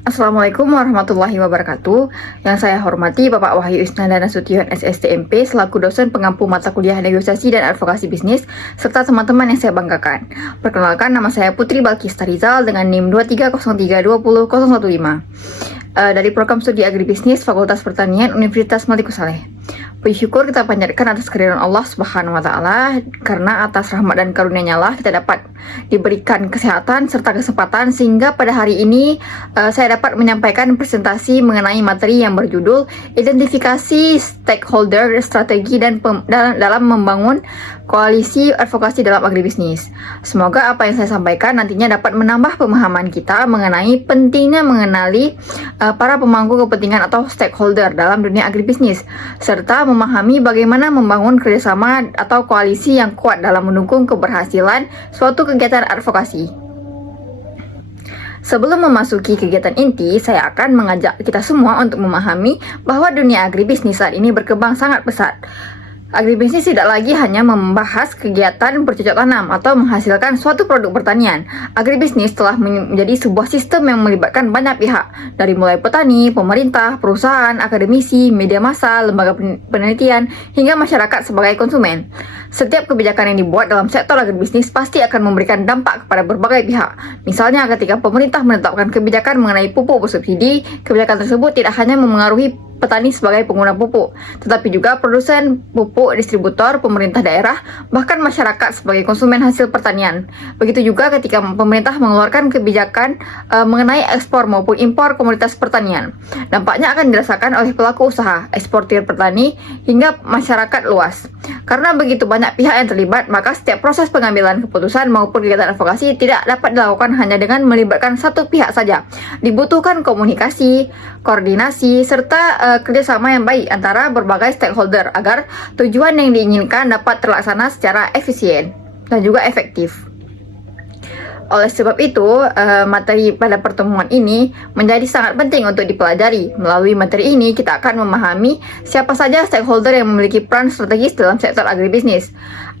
Assalamualaikum warahmatullahi wabarakatuh. Yang saya hormati Bapak Wahyu Isnanda Nasution SSTMP selaku dosen pengampu mata kuliah negosiasi dan advokasi bisnis serta teman-teman yang saya banggakan. Perkenalkan, nama saya Putri Balkista Rizal dengan NIM 230320015 dari program studi agribisnis Fakultas Pertanian Universitas Maliku Saleh. Puji syukur kita panjatkan atas kehadiran Allah Subhanahu wa Ta'ala, karena atas rahmat dan karunia-Nya lah kita dapat diberikan kesehatan serta kesempatan sehingga pada hari ini saya dapat menyampaikan presentasi mengenai materi yang berjudul identifikasi stakeholder, strategi dan dalam membangun koalisi advokasi dalam agribisnis. Semoga apa yang saya sampaikan nantinya dapat menambah pemahaman kita mengenai pentingnya mengenali para pemangku kepentingan atau stakeholder dalam dunia agribisnis, serta memahami bagaimana membangun kerjasama atau koalisi yang kuat dalam mendukung keberhasilan suatu kegiatan advokasi. Sebelum memasuki kegiatan inti, saya akan mengajak kita semua untuk memahami bahwa dunia agribisnis saat ini berkembang sangat pesat. Agribisnis tidak lagi hanya membahas kegiatan bercocok tanam atau menghasilkan suatu produk pertanian. Agribisnis telah menjadi sebuah sistem yang melibatkan banyak pihak, dari mulai petani, pemerintah, perusahaan, akademisi, media massa, lembaga penelitian, hingga masyarakat sebagai konsumen. Setiap kebijakan yang dibuat dalam sektor agribisnis pasti akan memberikan dampak kepada berbagai pihak. Misalnya ketika pemerintah menetapkan kebijakan mengenai pupuk bersubsidi, kebijakan tersebut tidak hanya memengaruhi petani sebagai pengguna pupuk, tetapi juga produsen pupuk, distributor, pemerintah daerah, bahkan masyarakat sebagai konsumen hasil pertanian. Begitu juga ketika pemerintah mengeluarkan kebijakan mengenai ekspor maupun impor komoditas pertanian. Dampaknya akan dirasakan oleh pelaku usaha, eksportir petani, hingga masyarakat luas. Karena begitu banyak pihak yang terlibat, maka setiap proses pengambilan keputusan maupun kegiatan advokasi tidak dapat dilakukan hanya dengan melibatkan satu pihak saja. Dibutuhkan komunikasi, koordinasi, serta kerjasama yang baik antara berbagai stakeholder agar tujuan yang diinginkan dapat terlaksana secara efisien dan juga efektif. Oleh sebab itu, materi pada pertemuan ini menjadi sangat penting untuk dipelajari. Melalui materi ini, kita akan memahami siapa saja stakeholder yang memiliki peran strategis dalam sektor agribisnis,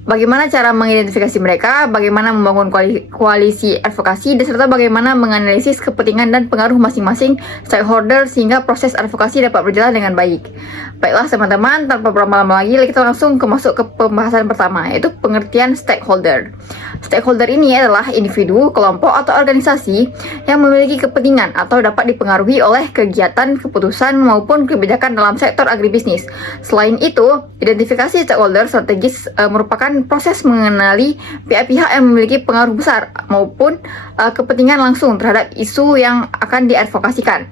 bagaimana cara mengidentifikasi mereka, bagaimana membangun koalisi advokasi, dan serta bagaimana menganalisis kepentingan dan pengaruh masing-masing stakeholder sehingga proses advokasi dapat berjalan dengan baik. Baiklah teman-teman, tanpa berlama-lama lagi, kita langsung masuk ke pembahasan pertama, yaitu pengertian stakeholder. Stakeholder ini adalah individu, kelompok, atau organisasi yang memiliki kepentingan atau dapat dipengaruhi oleh kegiatan, keputusan, maupun kebijakan dalam sektor agribisnis. Selain itu, identifikasi stakeholder strategis merupakan proses mengenali pihak-pihak yang memiliki pengaruh besar maupun kepentingan langsung terhadap isu yang akan diadvokasikan.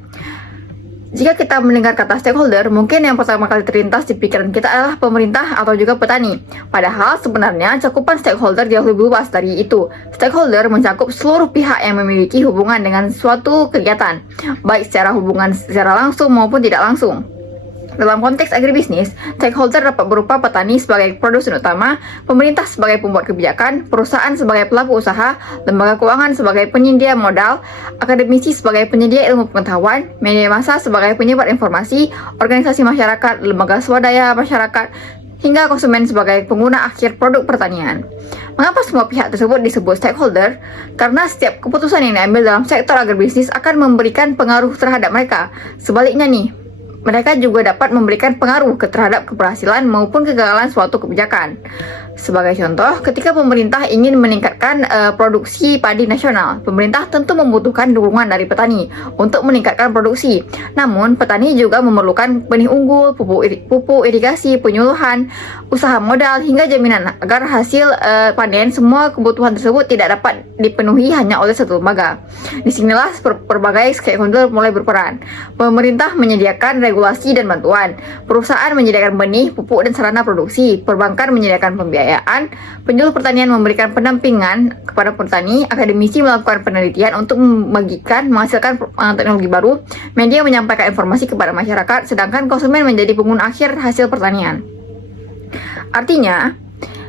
Jika kita mendengar kata stakeholder, mungkin yang pertama kali terlintas di pikiran kita adalah pemerintah atau juga petani. Padahal sebenarnya cakupan stakeholder jauh lebih luas dari itu. Stakeholder mencakup seluruh pihak yang memiliki hubungan dengan suatu kegiatan, baik secara hubungan secara langsung maupun tidak langsung. Dalam konteks agribisnis, stakeholder dapat berupa petani sebagai produsen utama, pemerintah sebagai pembuat kebijakan, perusahaan sebagai pelaku usaha, lembaga keuangan sebagai penyedia modal, akademisi sebagai penyedia ilmu pengetahuan, media massa sebagai penyebar informasi, organisasi masyarakat, lembaga swadaya masyarakat, hingga konsumen sebagai pengguna akhir produk pertanian. Mengapa semua pihak tersebut disebut stakeholder? Karena setiap keputusan yang diambil dalam sektor agribisnis akan memberikan pengaruh terhadap mereka. Sebaliknya nih, mereka juga dapat memberikan pengaruh terhadap keberhasilan maupun kegagalan suatu kebijakan. Sebagai contoh, ketika pemerintah ingin meningkatkan produksi padi nasional, pemerintah tentu membutuhkan dukungan dari petani untuk meningkatkan produksi. Namun, petani juga memerlukan benih unggul, pupuk irigasi, penyuluhan, usaha modal, hingga jaminan agar hasil panen semua kebutuhan tersebut tidak dapat dipenuhi hanya oleh satu lembaga. Disinilah berbagai stakeholder mulai berperan. Pemerintah menyediakan regulasi dan bantuan, perusahaan menyediakan benih, pupuk, dan sarana produksi, perbankan menyediakan pembiayaan, penyuluh pertanian memberikan pendampingan kepada petani, akademisi melakukan penelitian untuk menghasilkan teknologi baru, media menyampaikan informasi kepada masyarakat, sedangkan konsumen menjadi pengguna akhir hasil pertanian. Artinya,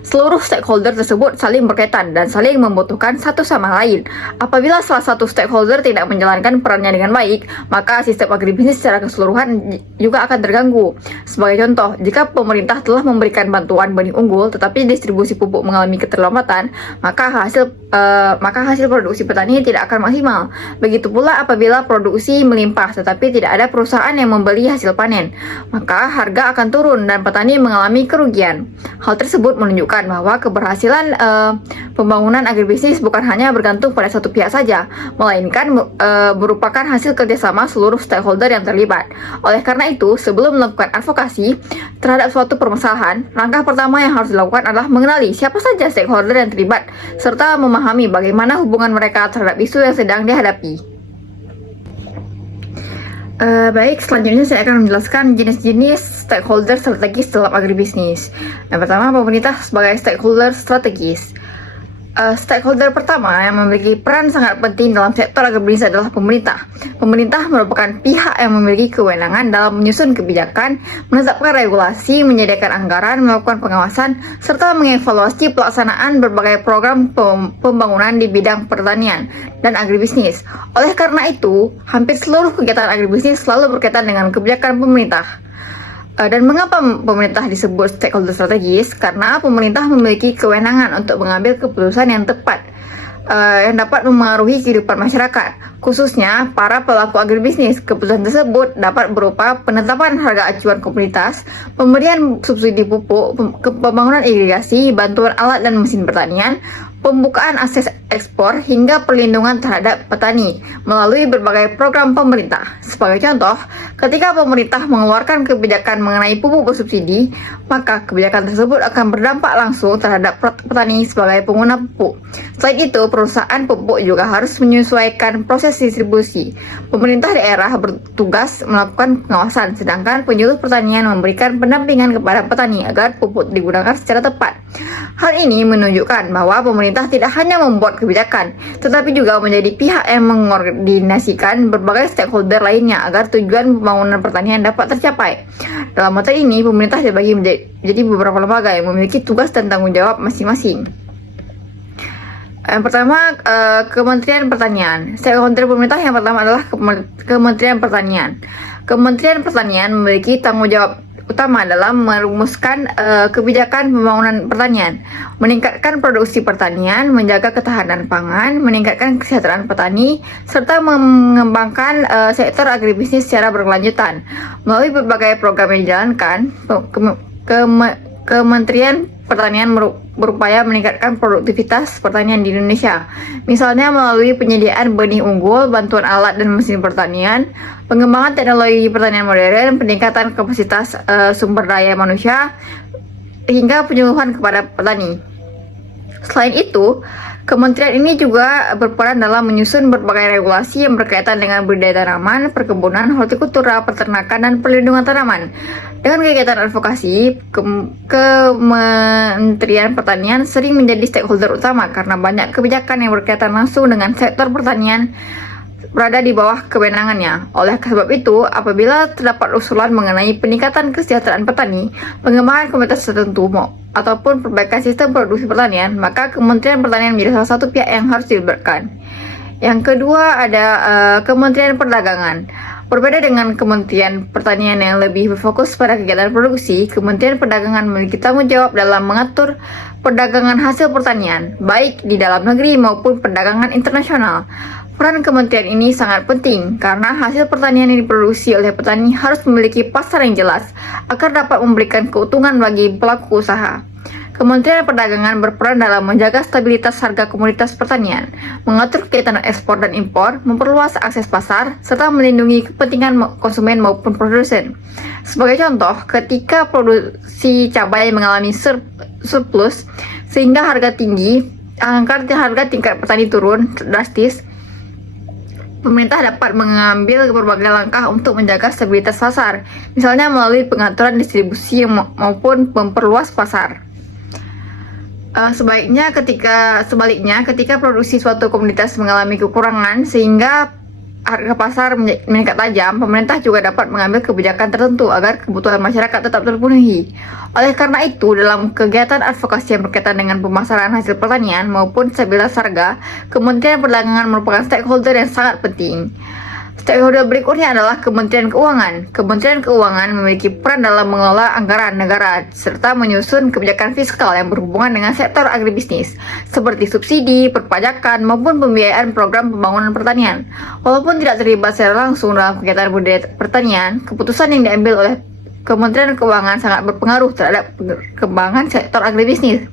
seluruh stakeholder tersebut saling berkaitan dan saling membutuhkan satu sama lain. Apabila salah satu stakeholder tidak menjalankan perannya dengan baik, maka sistem agribisnis secara keseluruhan juga akan terganggu. Sebagai contoh, jika pemerintah telah memberikan bantuan benih unggul tetapi distribusi pupuk mengalami keterlambatan, maka hasil produksi petani tidak akan maksimal. Begitu pula apabila produksi melimpah tetapi tidak ada perusahaan yang membeli hasil panen, maka harga akan turun dan petani mengalami kerugian. Hal tersebut menunjukkan bahwa keberhasilan pembangunan agribisnis bukan hanya bergantung pada satu pihak saja, melainkan merupakan hasil kerjasama seluruh stakeholder yang terlibat. Oleh karena itu, sebelum melakukan advokasi terhadap suatu permasalahan, langkah pertama yang harus dilakukan adalah mengenali siapa saja stakeholder yang terlibat, serta memahami bagaimana hubungan mereka terhadap isu yang sedang dihadapi. Baik, selanjutnya saya akan menjelaskan jenis-jenis stakeholder strategis dalam agribisnis. Yang pertama, pemerintah sebagai stakeholder strategis. Stakeholder pertama yang memiliki peran sangat penting dalam sektor agribisnis adalah pemerintah. Pemerintah merupakan pihak yang memiliki kewenangan dalam menyusun kebijakan, menetapkan regulasi, menyediakan anggaran, melakukan pengawasan, serta mengevaluasi pelaksanaan berbagai program pembangunan di bidang pertanian dan agribisnis. Oleh karena itu, hampir seluruh kegiatan agribisnis selalu berkaitan dengan kebijakan pemerintah. Dan mengapa pemerintah disebut stakeholder strategis? Karena pemerintah memiliki kewenangan untuk mengambil keputusan yang tepat yang dapat memengaruhi kehidupan masyarakat, khususnya para pelaku agribisnis. Keputusan tersebut dapat berupa penetapan harga acuan komoditas, pemberian subsidi pupuk, pembangunan irigasi, bantuan alat dan mesin pertanian, pembukaan akses ekspor, hingga perlindungan terhadap petani melalui berbagai program pemerintah. Sebagai contoh, ketika pemerintah mengeluarkan kebijakan mengenai pupuk bersubsidi, maka kebijakan tersebut akan berdampak langsung terhadap petani sebagai pengguna pupuk. Selain itu, perusahaan pupuk juga harus menyesuaikan proses distribusi. Pemerintah daerah bertugas melakukan pengawasan, sedangkan penyuluh pertanian memberikan pendampingan kepada petani agar pupuk digunakan secara tepat. Hal ini menunjukkan bahwa pemerintah tidak hanya membuat kebijakan, tetapi juga menjadi pihak yang mengkoordinasikan berbagai stakeholder lainnya agar tujuan pembangunan pertanian dapat tercapai. Dalam materi ini, pemerintah dibagi menjadi beberapa lembaga yang memiliki tugas dan tanggung jawab masing-masing. Yang pertama, Kementerian Pertanian. Stakeholder pemerintah yang pertama adalah Kementerian Pertanian. Kementerian Pertanian memiliki tanggung jawab utama dalam merumuskan kebijakan pembangunan pertanian, meningkatkan produksi pertanian, menjaga ketahanan pangan, meningkatkan kesejahteraan petani, serta mengembangkan sektor agribisnis secara berkelanjutan. Melalui berbagai program yang dijalankan, Kementerian Pertanian berupaya meningkatkan produktivitas pertanian di Indonesia. Misalnya melalui penyediaan benih unggul, bantuan alat dan mesin pertanian, pengembangan teknologi pertanian modern, peningkatan kapasitas sumber daya manusia, hingga penyuluhan kepada petani. Selain itu, kementerian ini juga berperan dalam menyusun berbagai regulasi yang berkaitan dengan budidaya tanaman, perkebunan, hortikultura, peternakan, dan perlindungan tanaman. Dengan kegiatan advokasi, Kementerian Pertanian sering menjadi stakeholder utama karena banyak kebijakan yang berkaitan langsung dengan sektor pertanian berada di bawah kewenangannya. Oleh sebab itu, apabila terdapat usulan mengenai peningkatan kesejahteraan petani, pengembangan komunitas tertentu ataupun perbaikan sistem produksi pertanian, maka Kementerian Pertanian menjadi salah satu pihak yang harus dilibatkan. Yang kedua ada Kementerian Perdagangan. Berbeda dengan Kementerian Pertanian yang lebih berfokus pada kegiatan produksi, Kementerian Perdagangan memiliki tanggung jawab dalam mengatur perdagangan hasil pertanian, baik di dalam negeri maupun perdagangan internasional. Peran kementerian ini sangat penting karena hasil pertanian yang diproduksi oleh petani harus memiliki pasar yang jelas agar dapat memberikan keuntungan bagi pelaku usaha. Kementerian Perdagangan berperan dalam menjaga stabilitas harga komoditas pertanian, mengatur kegiatan ekspor dan impor, memperluas akses pasar, serta melindungi kepentingan konsumen maupun produsen. Sebagai contoh, ketika produksi cabai mengalami surplus sehingga harga tinggi, harga tingkat petani turun drastis, pemerintah dapat mengambil berbagai langkah untuk menjaga stabilitas pasar, misalnya melalui pengaturan distribusi maupun memperluas pasar. Sebaliknya, ketika produksi suatu komoditas mengalami kekurangan sehingga harga pasar meningkat tajam, pemerintah juga dapat mengambil kebijakan tertentu agar kebutuhan masyarakat tetap terpenuhi. Oleh karena itu, dalam kegiatan advokasi yang berkaitan dengan pemasaran hasil pertanian maupun stabilitas harga, Kementerian Perdagangan merupakan stakeholder yang sangat penting. Stakeholder berikutnya adalah Kementerian Keuangan. Kementerian Keuangan memiliki peran dalam mengelola anggaran negara serta menyusun kebijakan fiskal yang berhubungan dengan sektor agribisnis, seperti subsidi, perpajakan, maupun pembiayaan program pembangunan pertanian. Walaupun tidak terlibat secara langsung dalam kegiatan budidaya pertanian, keputusan yang diambil oleh Kementerian Keuangan sangat berpengaruh terhadap perkembangan sektor agribisnis.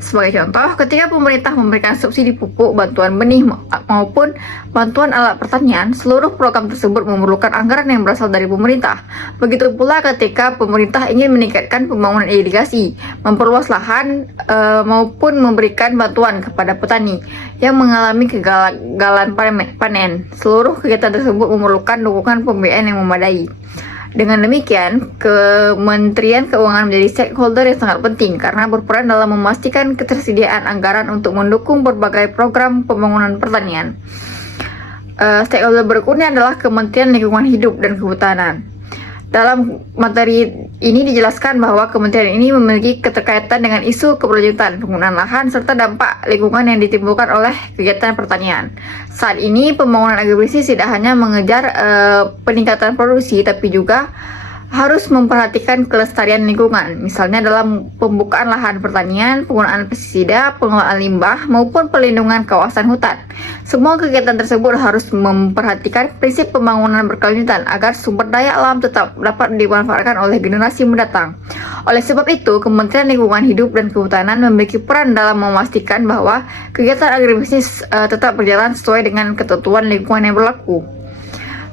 Sebagai contoh, ketika pemerintah memberikan subsidi pupuk, bantuan benih maupun bantuan alat pertanian, seluruh program tersebut memerlukan anggaran yang berasal dari pemerintah. Begitu pula ketika pemerintah ingin meningkatkan pembangunan irigasi, memperluas lahan, maupun memberikan bantuan kepada petani yang mengalami kegagalan panen. Seluruh kegiatan tersebut memerlukan dukungan pembiayaan yang memadai. Dengan demikian, Kementerian Keuangan menjadi stakeholder yang sangat penting karena berperan dalam memastikan ketersediaan anggaran untuk mendukung berbagai program pembangunan pertanian. Stakeholder berikutnya adalah Kementerian Lingkungan Hidup dan Kehutanan. Dalam materi ini dijelaskan bahwa kementerian ini memiliki keterkaitan dengan isu keberlanjutan penggunaan lahan serta dampak lingkungan yang ditimbulkan oleh kegiatan pertanian. Saat ini pembangunan agribisnis tidak hanya mengejar peningkatan produksi, tapi juga harus memperhatikan kelestarian lingkungan, misalnya dalam pembukaan lahan pertanian, penggunaan pestisida, pengelolaan limbah, maupun pelindungan kawasan hutan. Semua kegiatan tersebut harus memperhatikan prinsip pembangunan berkelanjutan agar sumber daya alam tetap dapat dimanfaatkan oleh generasi mendatang. Oleh sebab itu, Kementerian Lingkungan Hidup dan Kehutanan memiliki peran dalam memastikan bahwa kegiatan agribisnis tetap berjalan sesuai dengan ketentuan lingkungan yang berlaku.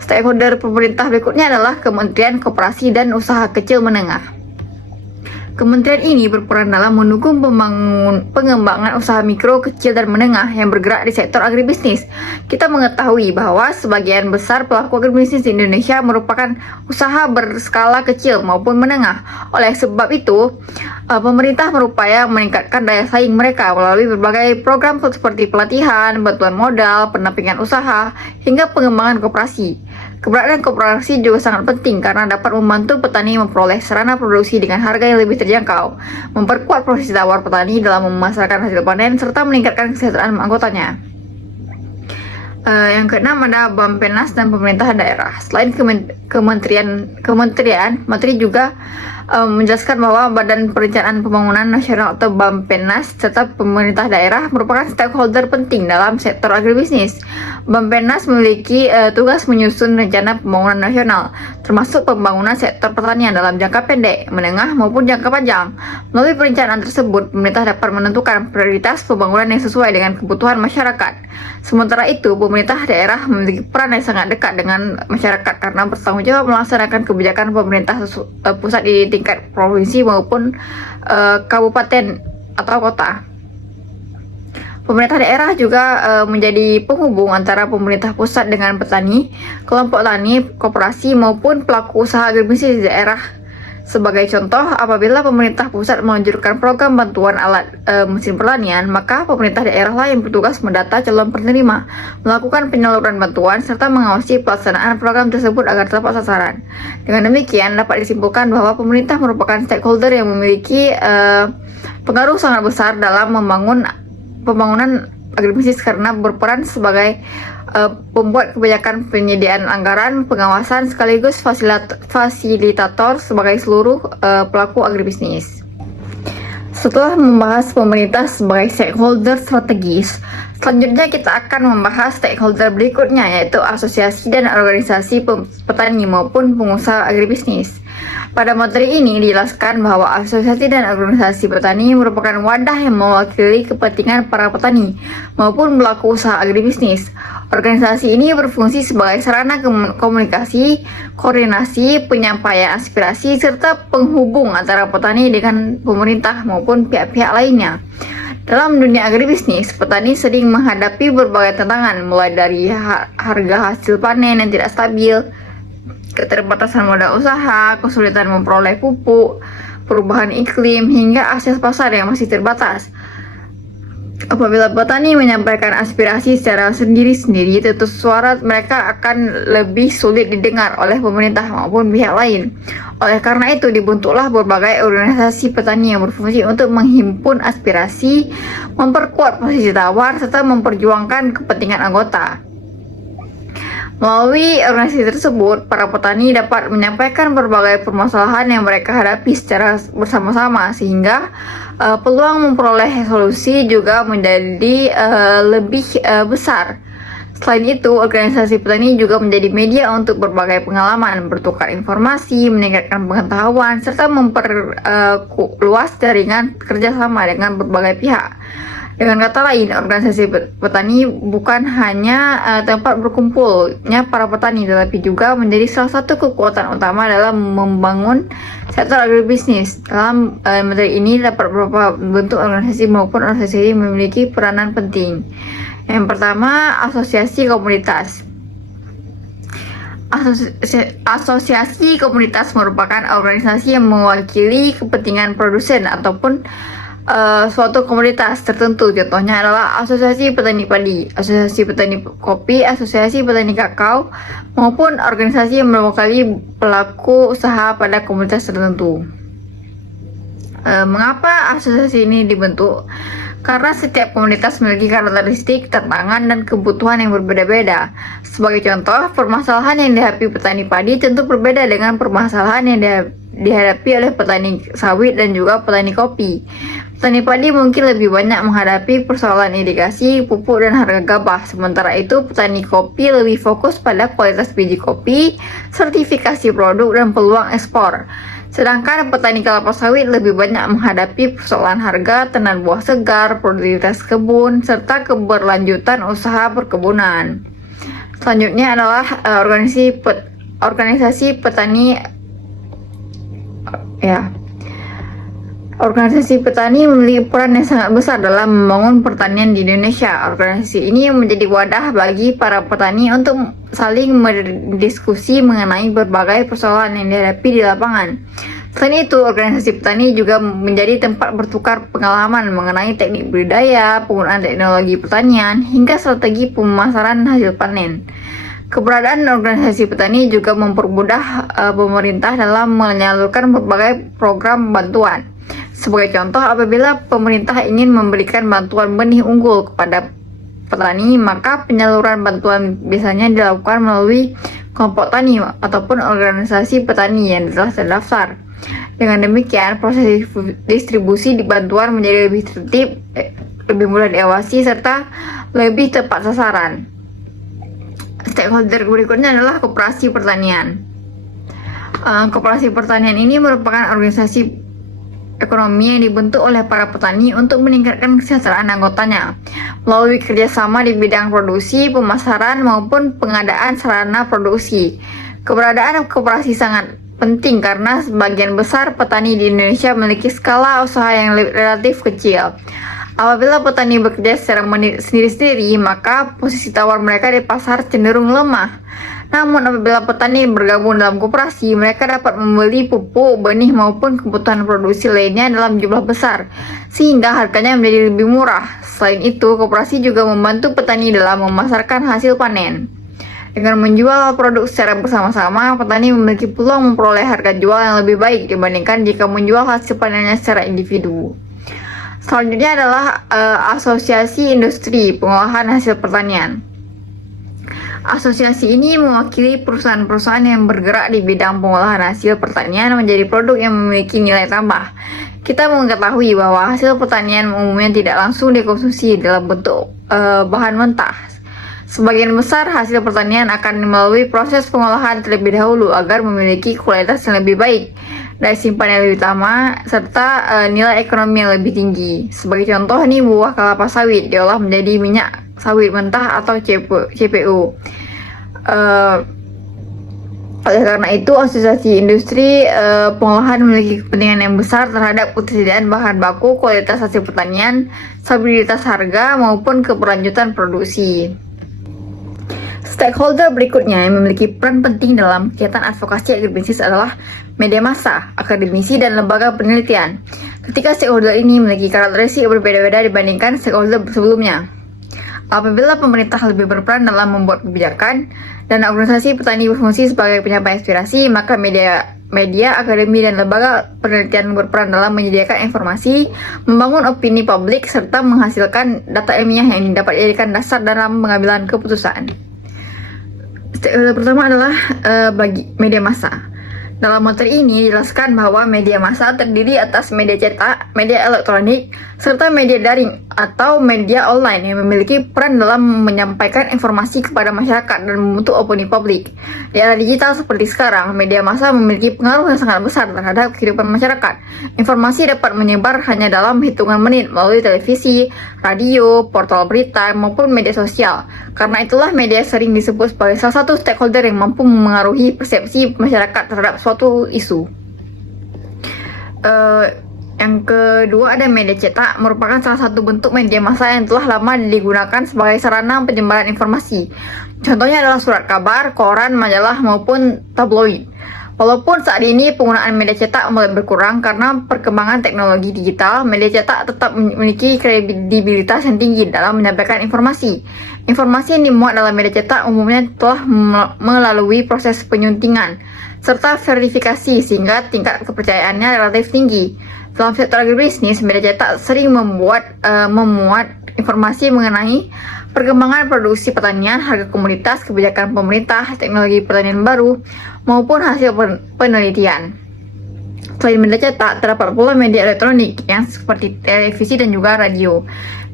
Stakeholder pemerintah berikutnya adalah Kementerian Koperasi dan Usaha Kecil Menengah. Kementerian ini berperan dalam mendukung pengembangan usaha mikro, kecil, dan menengah yang bergerak di sektor agribisnis. Kita mengetahui bahwa sebagian besar pelaku agribisnis di Indonesia merupakan usaha berskala kecil maupun menengah. Oleh sebab itu, pemerintah berupaya meningkatkan daya saing mereka melalui berbagai program seperti pelatihan, bantuan modal, pendampingan usaha, hingga pengembangan koperasi. Keberadaan koperasi juga sangat penting karena dapat membantu petani memperoleh sarana produksi dengan harga yang lebih terjangkau, memperkuat posisi tawar petani dalam memasarkan hasil panen, serta meningkatkan kesejahteraan anggotanya. Yang keenam ada Bappenas dan pemerintah daerah. Selain kementerian, menteri juga menjelaskan bahwa Badan Perencanaan Pembangunan Nasional atau Bappenas serta pemerintah daerah merupakan stakeholder penting dalam sektor agribisnis. Bappenas memiliki tugas menyusun rencana pembangunan nasional, termasuk pembangunan sektor pertanian dalam jangka pendek, menengah maupun jangka panjang. Melalui perencanaan tersebut, pemerintah dapat menentukan prioritas pembangunan yang sesuai dengan kebutuhan masyarakat. Sementara itu, pemerintah daerah memiliki peran yang sangat dekat dengan masyarakat karena bertanggung jawab melaksanakan kebijakan pemerintah pusat di tingkat provinsi maupun kabupaten atau kota. Pemerintah daerah juga menjadi penghubung antara pemerintah pusat dengan petani, kelompok tani, koperasi maupun pelaku usaha agribisnis di daerah. Sebagai contoh, apabila pemerintah pusat meluncurkan program bantuan alat mesin pertanian, maka pemerintah daerah lah yang bertugas mendata calon penerima, melakukan penyaluran bantuan, serta mengawasi pelaksanaan program tersebut agar tepat sasaran. Dengan demikian, dapat disimpulkan bahwa pemerintah merupakan stakeholder yang memiliki pengaruh sangat besar dalam pembangunan agribisnis karena berperan sebagai pembuat kebijakan, penyediaan anggaran, pengawasan, sekaligus fasilitator sebagai seluruh pelaku agribisnis. Setelah membahas pemerintah sebagai stakeholder strategis, selanjutnya kita akan membahas stakeholder berikutnya, yaitu asosiasi dan organisasi petani maupun pengusaha agribisnis. Pada materi ini dijelaskan bahwa asosiasi dan organisasi petani merupakan wadah yang mewakili kepentingan para petani maupun pelaku usaha agribisnis. Organisasi ini berfungsi sebagai sarana komunikasi, koordinasi, penyampaian aspirasi, serta penghubung antara petani dengan pemerintah maupun pihak-pihak lainnya. Dalam dunia agribisnis, petani sering menghadapi berbagai tantangan, mulai dari harga hasil panen yang tidak stabil, keterbatasan modal usaha, kesulitan memperoleh pupuk, perubahan iklim, hingga akses pasar yang masih terbatas. Apabila petani menyampaikan aspirasi secara sendiri-sendiri, tentu suara mereka akan lebih sulit didengar oleh pemerintah maupun pihak lain. Oleh karena itu, dibentuklah berbagai organisasi petani yang berfungsi untuk menghimpun aspirasi, memperkuat posisi tawar, serta memperjuangkan kepentingan anggota. Melalui organisasi tersebut, para petani dapat menyampaikan berbagai permasalahan yang mereka hadapi secara bersama-sama, sehingga peluang memperoleh solusi juga menjadi lebih besar. Selain itu, organisasi petani juga menjadi media untuk berbagai pengalaman, bertukar informasi, meningkatkan pengetahuan, serta memperluas jaringan kerjasama dengan berbagai pihak. Dengan kata lain, organisasi petani bukan hanya tempat berkumpulnya para petani, tetapi juga menjadi salah satu kekuatan utama dalam membangun sektor agribisnis. Dalam materi ini dapat beberapa bentuk organisasi maupun organisasi memiliki peranan penting. Yang pertama, asosiasi komunitas. Asosiasi komunitas merupakan organisasi yang mewakili kepentingan produsen ataupun suatu komunitas tertentu. Contohnya adalah asosiasi petani padi, asosiasi petani kopi, asosiasi petani kakao, maupun organisasi yang mewakili pelaku usaha pada komunitas tertentu. Mengapa asosiasi ini dibentuk? Karena setiap komunitas memiliki karakteristik, tantangan, dan kebutuhan yang berbeda-beda. Sebagai contoh, permasalahan yang dihadapi petani padi tentu berbeda dengan permasalahan yang dihadapi oleh petani sawit dan juga petani kopi. Petani padi mungkin lebih banyak menghadapi persoalan irigasi, pupuk, dan harga gabah. Sementara itu, petani kopi lebih fokus pada kualitas biji kopi, sertifikasi produk, dan peluang ekspor. Sedangkan petani kelapa sawit lebih banyak menghadapi persoalan harga, tanam buah segar, produktivitas kebun, serta keberlanjutan usaha perkebunan. Selanjutnya adalah organisasi petani. Organisasi petani memiliki peran yang sangat besar dalam membangun pertanian di Indonesia. Organisasi ini menjadi wadah bagi para petani untuk saling berdiskusi mengenai berbagai persoalan yang dihadapi di lapangan. Selain itu, organisasi petani juga menjadi tempat bertukar pengalaman mengenai teknik budidaya, penggunaan teknologi pertanian, hingga strategi pemasaran hasil panen. Keberadaan organisasi petani juga mempermudah pemerintah dalam menyalurkan berbagai program bantuan. Sebagai contoh, apabila pemerintah ingin memberikan bantuan benih unggul kepada petani, maka penyaluran bantuan biasanya dilakukan melalui kelompok tani ataupun organisasi petani yang telah terdaftar. Dengan demikian, proses distribusi di bantuan menjadi lebih tertib, lebih mudah diawasi, serta lebih tepat sasaran. Stakeholder berikutnya adalah koperasi pertanian. Koperasi pertanian ini merupakan organisasi ekonomi yang dibentuk oleh para petani untuk meningkatkan kesejahteraan anggotanya melalui kerjasama di bidang produksi, pemasaran, maupun pengadaan sarana produksi. Keberadaan koperasi sangat penting karena sebagian besar petani di Indonesia memiliki skala usaha yang relatif kecil. Apabila petani bekerja secara sendiri-sendiri, maka posisi tawar mereka di pasar cenderung lemah. Namun apabila petani bergabung dalam koperasi, mereka dapat membeli pupuk, benih, maupun kebutuhan produksi lainnya dalam jumlah besar, sehingga harganya menjadi lebih murah. Selain itu, koperasi juga membantu petani dalam memasarkan hasil panen. Dengan menjual produk secara bersama-sama, petani memiliki peluang memperoleh harga jual yang lebih baik dibandingkan jika menjual hasil panennya secara individu. Selanjutnya adalah asosiasi industri pengolahan hasil pertanian. Asosiasi ini mewakili perusahaan-perusahaan yang bergerak di bidang pengolahan hasil pertanian menjadi produk yang memiliki nilai tambah. Kita mengetahui bahwa hasil pertanian umumnya tidak langsung dikonsumsi dalam bentuk bahan mentah. Sebagian besar hasil pertanian akan melalui proses pengolahan terlebih dahulu agar memiliki kualitas yang lebih baik, daya simpan yang lebih lama, serta nilai ekonomi yang lebih tinggi. Sebagai contoh nih, buah kelapa sawit diolah menjadi minyak sawit mentah atau CPO. Oleh karena itu, asosiasi industri pengolahan memiliki kepentingan yang besar terhadap ketersediaan bahan baku, kualitas hasil pertanian, stabilitas harga, maupun keberlanjutan produksi. Stakeholder berikutnya yang memiliki peran penting dalam kegiatan advokasi agribisnis adalah media massa, akademisi, dan lembaga penelitian. Ketika stakeholder ini memiliki karakteristik berbeda-beda dibandingkan stakeholder sebelumnya. Apabila pemerintah lebih berperan dalam membuat kebijakan dan organisasi petani berfungsi sebagai penyampai aspirasi, maka media, akademi, dan lembaga penelitian berperan dalam menyediakan informasi, membangun opini publik, serta menghasilkan data ilmiah yang dapat dijadikan dasar dalam pengambilan keputusan. Stakeholder pertama adalah bagi media massa. Dalam materi ini dijelaskan bahwa media massa terdiri atas media cetak, media elektronik, serta media daring atau media online yang memiliki peran dalam menyampaikan informasi kepada masyarakat dan membentuk opini publik. Di era digital seperti sekarang, media massa memiliki pengaruh yang sangat besar terhadap kehidupan masyarakat. Informasi dapat menyebar hanya dalam hitungan menit melalui televisi, radio, portal berita, maupun media sosial. Karena itulah media sering disebut sebagai salah satu stakeholder yang mampu mengaruhi persepsi masyarakat terhadap suatu isu. Yang kedua ada media cetak, merupakan salah satu bentuk media massa yang telah lama digunakan sebagai sarana penyebaran informasi. Contohnya adalah surat kabar, koran, majalah, maupun tabloid. Walaupun saat ini penggunaan media cetak mulai berkurang karena perkembangan teknologi digital, media cetak tetap memiliki kredibilitas yang tinggi dalam menyampaikan informasi. Informasi yang dimuat dalam media cetak umumnya telah melalui proses penyuntingan serta verifikasi sehingga tingkat kepercayaannya relatif tinggi. Dalam sektor agribisnis, media cetak sering memuat informasi mengenai perkembangan produksi pertanian, harga komoditas, kebijakan pemerintah, teknologi pertanian baru, maupun hasil penelitian. Selain media cetak, terdapat pula media elektronik yang seperti televisi dan juga radio.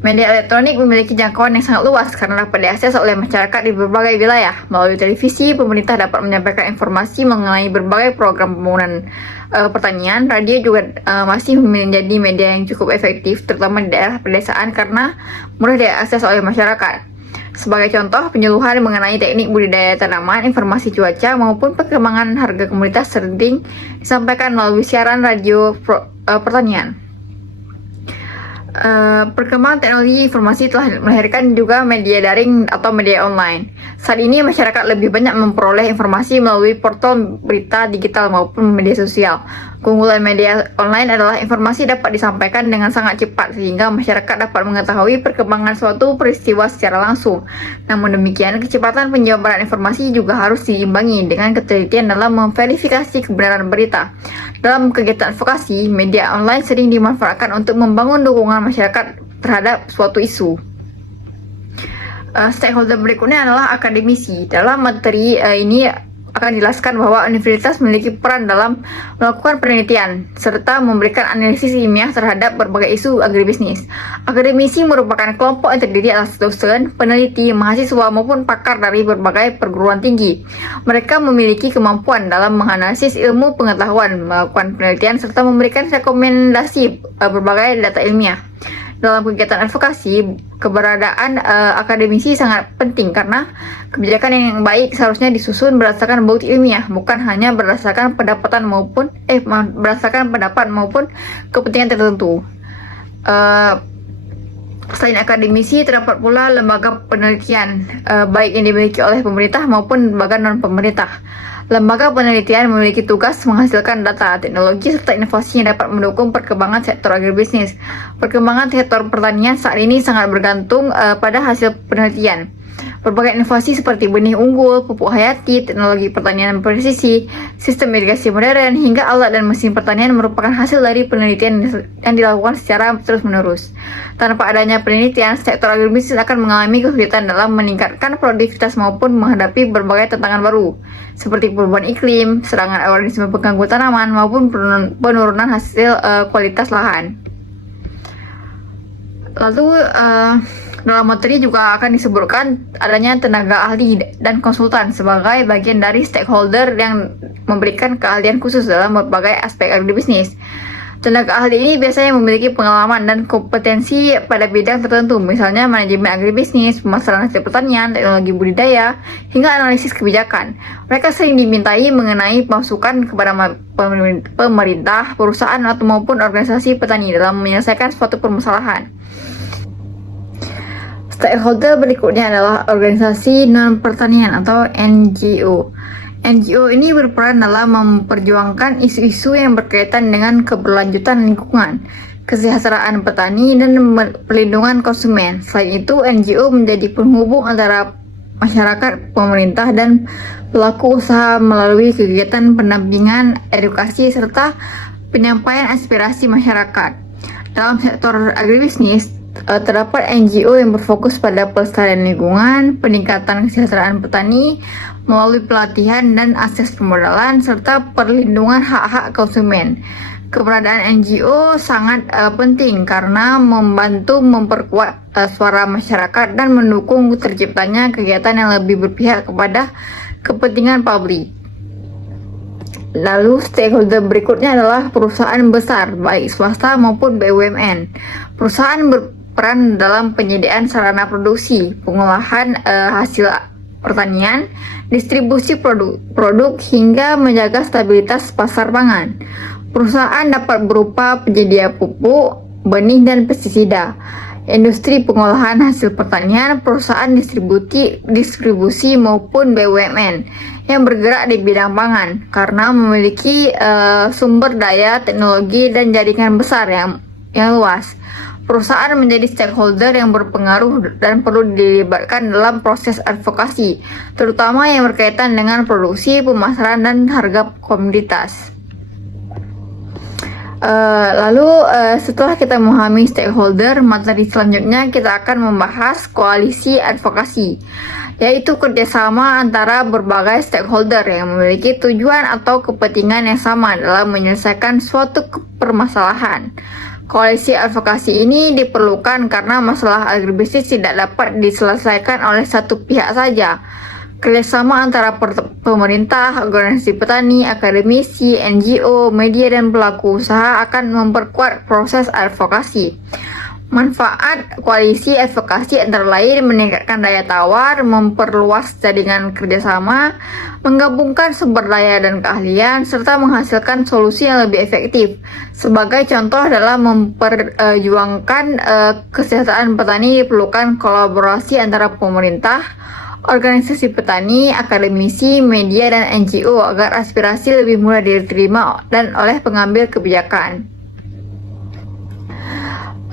Media elektronik memiliki jangkauan yang sangat luas karena dapat diakses oleh masyarakat di berbagai wilayah. Melalui televisi, pemerintah dapat menyampaikan informasi mengenai berbagai program pembangunan pertanian. Radio juga masih menjadi media yang cukup efektif, terutama di daerah pedesaan karena mudah diakses oleh masyarakat. Sebagai contoh, penyuluhan mengenai teknik budidaya tanaman, informasi cuaca, maupun perkembangan harga komoditas sering disampaikan melalui siaran radio pertanian. Perkembangan teknologi informasi telah melahirkan juga media daring atau media online. Saat ini masyarakat lebih banyak memperoleh informasi melalui portal berita digital maupun media sosial. Keunggulan media online adalah informasi dapat disampaikan dengan sangat cepat sehingga masyarakat dapat mengetahui perkembangan suatu peristiwa secara langsung. Namun demikian, kecepatan penyebaran informasi juga harus diimbangi dengan ketelitian dalam memverifikasi kebenaran berita. Dalam kegiatan advokasi, media online sering dimanfaatkan untuk membangun dukungan masyarakat terhadap suatu isu. Stakeholder berikutnya adalah akademisi. Dalam materi ini akan dijelaskan bahwa universitas memiliki peran dalam melakukan penelitian serta memberikan analisis ilmiah terhadap berbagai isu agribisnis. Akademisi merupakan kelompok yang terdiri atas dosen, peneliti, mahasiswa maupun pakar dari berbagai perguruan tinggi. Mereka memiliki kemampuan dalam menganalisis ilmu pengetahuan, melakukan penelitian serta memberikan rekomendasi berbagai data ilmiah. Dalam kegiatan advokasi, keberadaan akademisi sangat penting karena kebijakan yang baik seharusnya disusun berdasarkan bukti ilmiah, bukan hanya berdasarkan pendapat maupun kepentingan tertentu. Selain akademisi, terdapat pula lembaga penelitian, baik yang dimiliki oleh pemerintah maupun lembaga non-pemerintah. Lembaga penelitian memiliki tugas menghasilkan data, teknologi, serta inovasi yang dapat mendukung perkembangan sektor agribisnis. Perkembangan sektor pertanian saat ini sangat bergantung pada hasil penelitian. Berbagai inovasi seperti benih unggul, pupuk hayati, teknologi pertanian presisi, sistem irigasi modern, hingga alat dan mesin pertanian merupakan hasil dari penelitian yang dilakukan secara terus-menerus. Tanpa adanya penelitian, sektor agribisnis akan mengalami kesulitan dalam meningkatkan produktivitas maupun menghadapi berbagai tantangan baru, seperti perubahan iklim, serangan organisme pengganggu tanaman, maupun penurunan hasil kualitas lahan. Lalu, dalam materi juga akan disebutkan adanya tenaga ahli dan konsultan sebagai bagian dari stakeholder yang memberikan keahlian khusus dalam berbagai aspek agribisnis. Tenaga ahli ini biasanya memiliki pengalaman dan kompetensi pada bidang tertentu, misalnya manajemen agribisnis, pemasaran hasil pertanian, teknologi budidaya, hingga analisis kebijakan. Mereka sering dimintai mengenai masukan kepada pemerintah, perusahaan, atau maupun organisasi petani dalam menyelesaikan suatu permasalahan. Stakeholder berikutnya adalah organisasi non-pertanian atau NGO. NGO ini berperan dalam memperjuangkan isu-isu yang berkaitan dengan keberlanjutan lingkungan, kesejahteraan petani, dan perlindungan konsumen. Selain itu, NGO menjadi penghubung antara masyarakat, pemerintah, dan pelaku usaha melalui kegiatan pendampingan, edukasi, serta penyampaian aspirasi masyarakat. Dalam sektor agribisnis, terdapat NGO yang berfokus pada pelestarian lingkungan, peningkatan kesejahteraan petani melalui pelatihan dan akses permodalan, serta perlindungan hak-hak konsumen. Keberadaan NGO sangat penting karena membantu memperkuat suara masyarakat dan mendukung terciptanya kegiatan yang lebih berpihak kepada kepentingan publik. Lalu stakeholder berikutnya adalah perusahaan besar, baik swasta maupun BUMN. Perusahaan berperan dalam penyediaan sarana produksi, pengolahan hasil pertanian, distribusi produk hingga menjaga stabilitas pasar pangan. Perusahaan dapat berupa penyedia pupuk, benih, dan pestisida. Industri pengolahan hasil pertanian, perusahaan distribusi maupun BUMN yang bergerak di bidang pangan karena memiliki sumber daya, teknologi, dan jaringan besar yang luas. Perusahaan menjadi stakeholder yang berpengaruh dan perlu dilibatkan dalam proses advokasi, terutama yang berkaitan dengan produksi, pemasaran, dan harga komoditas. Setelah kita memahami stakeholder, materi selanjutnya kita akan membahas koalisi advokasi, yaitu kerjasama antara berbagai stakeholder yang memiliki tujuan atau kepentingan yang sama dalam menyelesaikan suatu permasalahan. Koalisi advokasi ini diperlukan karena masalah agribisnis tidak dapat diselesaikan oleh satu pihak saja. Kerjasama antara pemerintah, organisasi petani, akademisi, NGO, media, dan pelaku usaha akan memperkuat proses advokasi. Manfaat koalisi advokasi antara lain meningkatkan daya tawar, memperluas jaringan kerjasama, menggabungkan sumber daya dan keahlian, serta menghasilkan solusi yang lebih efektif. Sebagai contoh dalam memperjuangkan kesejahteraan petani diperlukan kolaborasi antara pemerintah, organisasi petani, akademisi, media, dan NGO agar aspirasi lebih mudah diterima dan oleh pengambil kebijakan.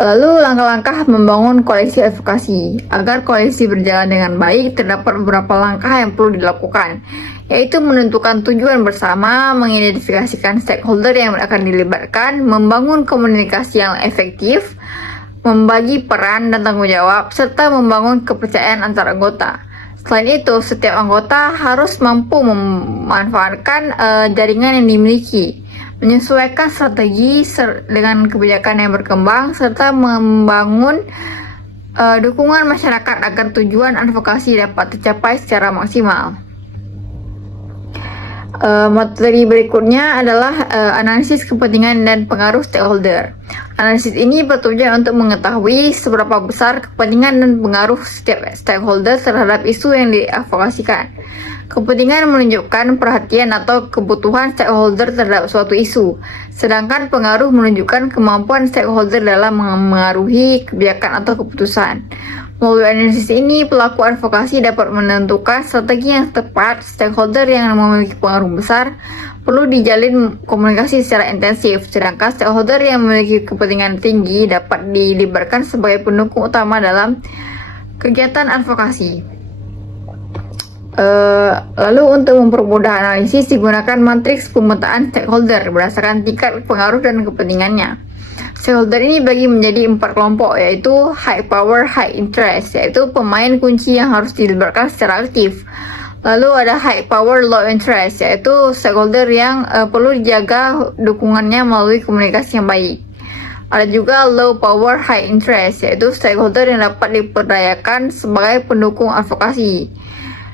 Lalu langkah-langkah membangun koalisi advokasi. Agar koalisi berjalan dengan baik, terdapat beberapa langkah yang perlu dilakukan, yaitu menentukan tujuan bersama, mengidentifikasikan stakeholder yang akan dilibatkan, membangun komunikasi yang efektif, membagi peran dan tanggung jawab, serta membangun kepercayaan antar anggota. Selain itu, setiap anggota harus mampu memanfaatkan jaringan yang dimiliki, menyesuaikan strategi dengan kebijakan yang berkembang, serta membangun dukungan masyarakat agar tujuan advokasi dapat tercapai secara maksimal. Materi berikutnya adalah analisis kepentingan dan pengaruh stakeholder. Analisis ini bertujuan untuk mengetahui seberapa besar kepentingan dan pengaruh setiap stakeholder terhadap isu yang diadvokasikan. Kepentingan menunjukkan perhatian atau kebutuhan stakeholder terhadap suatu isu, sedangkan pengaruh menunjukkan kemampuan stakeholder dalam mengaruhi kebijakan atau keputusan. Melalui analisis ini, pelaku advokasi dapat menentukan strategi yang tepat. Stakeholder yang memiliki pengaruh besar perlu dijalin komunikasi secara intensif, sedangkan stakeholder yang memiliki kepentingan tinggi dapat dilibatkan sebagai pendukung utama dalam kegiatan advokasi. Lalu untuk mempermudah analisis digunakan matriks pemetaan stakeholder berdasarkan tingkat pengaruh dan kepentingannya. Stakeholder ini bagi menjadi 4 kelompok, yaitu high power, high interest, yaitu pemain kunci yang harus dilibatkan secara aktif. Lalu ada high power, low interest, yaitu stakeholder yang perlu dijaga dukungannya melalui komunikasi yang baik. Ada juga low power, high interest, yaitu stakeholder yang dapat diperdayakan sebagai pendukung advokasi.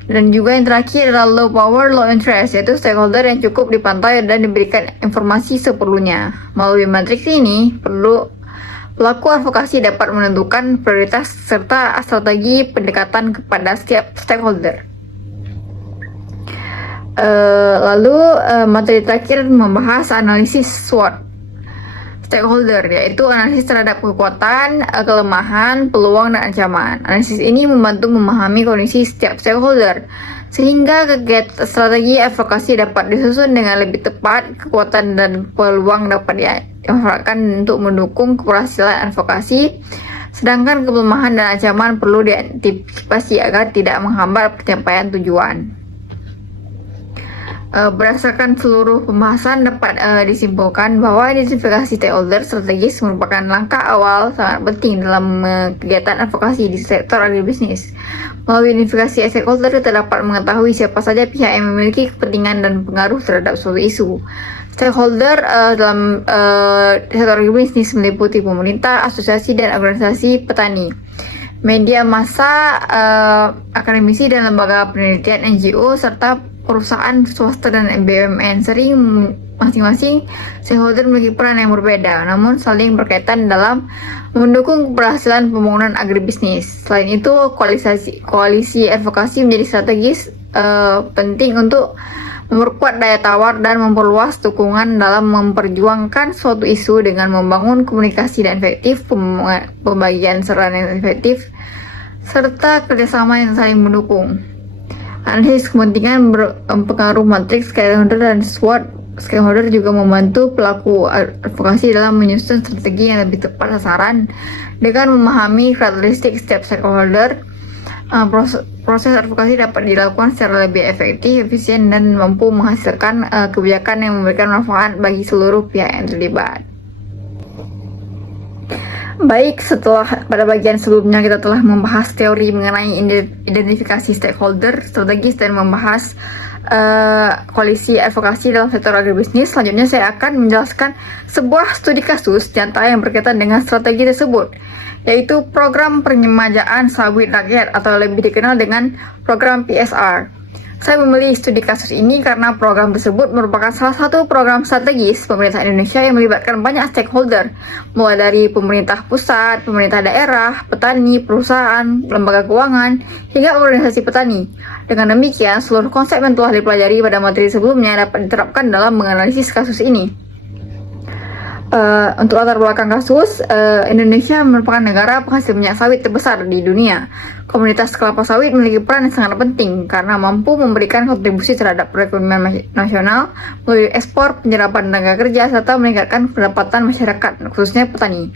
Dan juga yang terakhir adalah low power, low interest, yaitu stakeholder yang cukup dipantau dan diberikan informasi seperlunya. Melalui matriks ini, pelaku advokasi dapat menentukan prioritas serta strategi pendekatan kepada setiap stakeholder. Materi terakhir membahas analisis SWOT. stakeholder, yaitu analisis terhadap kekuatan, kelemahan, peluang, dan ancaman. Analisis ini membantu memahami kondisi setiap stakeholder, sehingga kegiatan strategi advokasi dapat disusun dengan lebih tepat. Kekuatan dan peluang dapat dimanfaatkan untuk mendukung keberhasilan advokasi, sedangkan kelemahan dan ancaman perlu diantisipasi agar tidak menghambat pencapaian tujuan. Berdasarkan seluruh pembahasan dapat disimpulkan bahwa identifikasi stakeholder strategis merupakan langkah awal sangat penting dalam kegiatan advokasi di sektor agribisnis. Melalui identifikasi stakeholder, kita dapat mengetahui siapa saja pihak yang memiliki kepentingan dan pengaruh terhadap suatu isu. Stakeholder dalam sektor agribisnis meliputi pemerintah, asosiasi dan organisasi petani, media massa, akademisi dan lembaga penelitian NGO, serta perusahaan swasta dan BUMN. Sering masing-masing stakeholder memiliki peran yang berbeda, namun saling berkaitan dalam mendukung keberhasilan pembangunan agribisnis. Selain itu, koalisi advokasi menjadi strategis penting untuk memperkuat daya tawar dan memperluas dukungan dalam memperjuangkan suatu isu dengan membangun komunikasi dan efektif, pembagian saran yang efektif, serta kerjasama yang saling mendukung. Analisis kepentingan berpengaruh matriks stakeholder dan SWOT stakeholder juga membantu pelaku advokasi dalam menyusun strategi yang lebih tepat sasaran. Dengan memahami karakteristik setiap stakeholder, proses advokasi dapat dilakukan secara lebih efektif, efisien, dan mampu menghasilkan kebijakan yang memberikan manfaat bagi seluruh pihak yang terlibat. Baik, setelah pada bagian sebelumnya kita telah membahas teori mengenai identifikasi stakeholder strategis dan membahas koalisi advokasi dalam sektor agribisnis. Selanjutnya saya akan menjelaskan sebuah studi kasus nyata yang berkaitan dengan strategi tersebut, yaitu program penyemajaan sawit rakyat atau lebih dikenal dengan program PSR. Saya memilih studi kasus ini karena program tersebut merupakan salah satu program strategis pemerintah Indonesia yang melibatkan banyak stakeholder, mulai dari pemerintah pusat, pemerintah daerah, petani, perusahaan, lembaga keuangan, hingga organisasi petani. Dengan demikian, seluruh konsep yang telah dipelajari pada materi sebelumnya dapat diterapkan dalam menganalisis kasus ini. Untuk latar belakang kasus, Indonesia merupakan negara penghasil minyak sawit terbesar di dunia. Komunitas kelapa sawit memiliki peran yang sangat penting karena mampu memberikan kontribusi terhadap perekonomian nasional melalui ekspor, penyerapan tenaga kerja, serta meningkatkan pendapatan masyarakat, khususnya petani.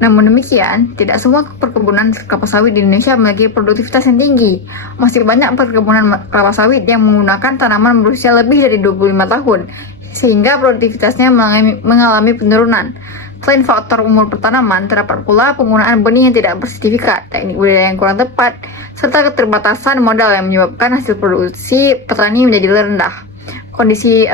Namun demikian, tidak semua perkebunan kelapa sawit di Indonesia memiliki produktivitas yang tinggi. Masih banyak perkebunan kelapa sawit yang menggunakan tanaman berusia lebih dari 25 tahun, sehingga produktivitasnya mengalami penurunan. Selain faktor umur tanaman, terdapat pula penggunaan benih yang tidak bersertifikat, teknik budidaya yang kurang tepat, serta keterbatasan modal yang menyebabkan hasil produksi petani menjadi rendah. Kondisi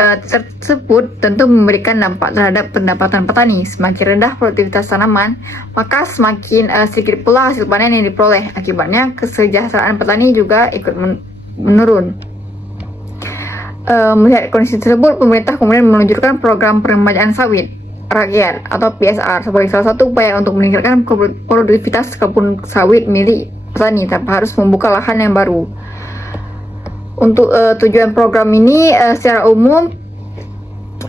tersebut tentu memberikan dampak terhadap pendapatan petani. Semakin rendah produktivitas tanaman, maka semakin sedikit pula hasil panen yang diperoleh. Akibatnya, kesejahteraan petani juga ikut menurun. Melihat kondisi tersebut, pemerintah kemudian meluncurkan program peremajaan sawit rakyat atau PSR sebagai salah satu upaya untuk meningkatkan produktivitas kebun sawit milik petani tanpa harus membuka lahan yang baru. Untuk tujuan program ini secara umum,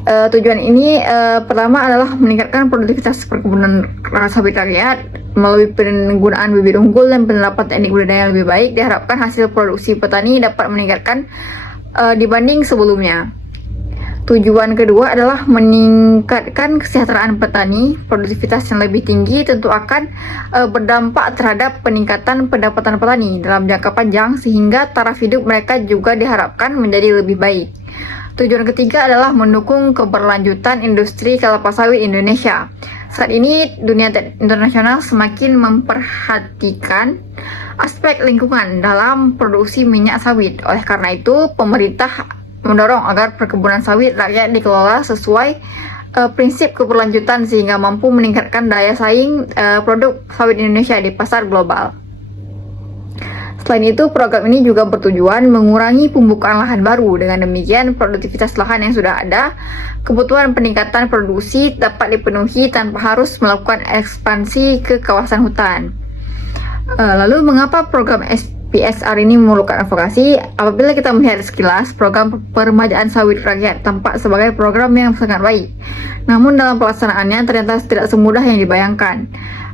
tujuan ini pertama adalah meningkatkan produktivitas perkebunan sawit rakyat melalui penggunaan bibit unggul dan penerapan teknik budidaya yang lebih baik. Diharapkan hasil produksi petani dapat meningkatkan dibanding sebelumnya. Tujuan kedua adalah meningkatkan kesejahteraan petani. Produktivitas yang lebih tinggi tentu akan berdampak terhadap peningkatan pendapatan petani dalam jangka panjang, sehingga taraf hidup mereka juga diharapkan menjadi lebih baik. Tujuan ketiga adalah mendukung keberlanjutan industri kelapa sawit Indonesia. Saat ini, dunia internasional semakin memperhatikan aspek lingkungan dalam produksi minyak sawit. Oleh karena itu, pemerintah mendorong agar perkebunan sawit rakyat dikelola sesuai prinsip keberlanjutan sehingga mampu meningkatkan daya saing produk sawit Indonesia di pasar global. Selain itu, program ini juga bertujuan mengurangi pembukaan lahan baru. Dengan demikian, produktivitas lahan yang sudah ada, kebutuhan peningkatan produksi dapat dipenuhi tanpa harus melakukan ekspansi ke kawasan hutan. Lalu, mengapa program PSR ini memerlukan advokasi. Apabila kita melihat sekilas, program peremajaan sawit rakyat tampak sebagai program yang sangat baik. Namun dalam pelaksanaannya ternyata tidak semudah yang dibayangkan.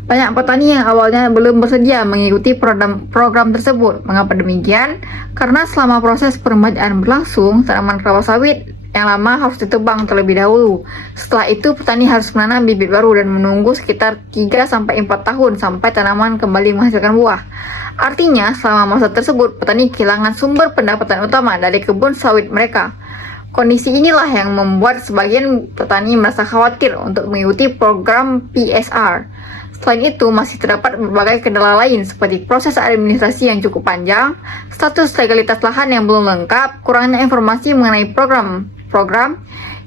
Banyak petani yang awalnya belum bersedia mengikuti program tersebut. Mengapa demikian? Karena selama proses peremajaan berlangsung, tanaman kelapa sawit yang lama harus ditebang terlebih dahulu. Setelah itu, petani harus menanam bibit baru dan menunggu sekitar 3-4 tahun sampai tanaman kembali menghasilkan buah. Artinya, selama masa tersebut, petani kehilangan sumber pendapatan utama dari kebun sawit mereka. Kondisi inilah yang membuat sebagian petani merasa khawatir untuk mengikuti program PSR. Selain itu, masih terdapat berbagai kendala lain seperti proses administrasi yang cukup panjang, status legalitas lahan yang belum lengkap, kurangnya informasi mengenai program,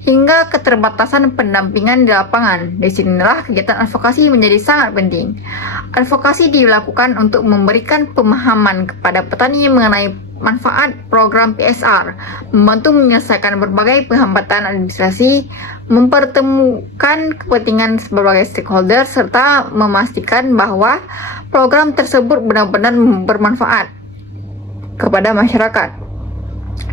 hingga keterbatasan pendampingan di lapangan. Disinilah kegiatan advokasi menjadi sangat penting. Advokasi dilakukan untuk memberikan pemahaman kepada petani mengenai manfaat program PSR, membantu menyelesaikan berbagai hambatan administrasi, mempertemukan kepentingan berbagai stakeholder, serta memastikan bahwa program tersebut benar-benar bermanfaat kepada masyarakat.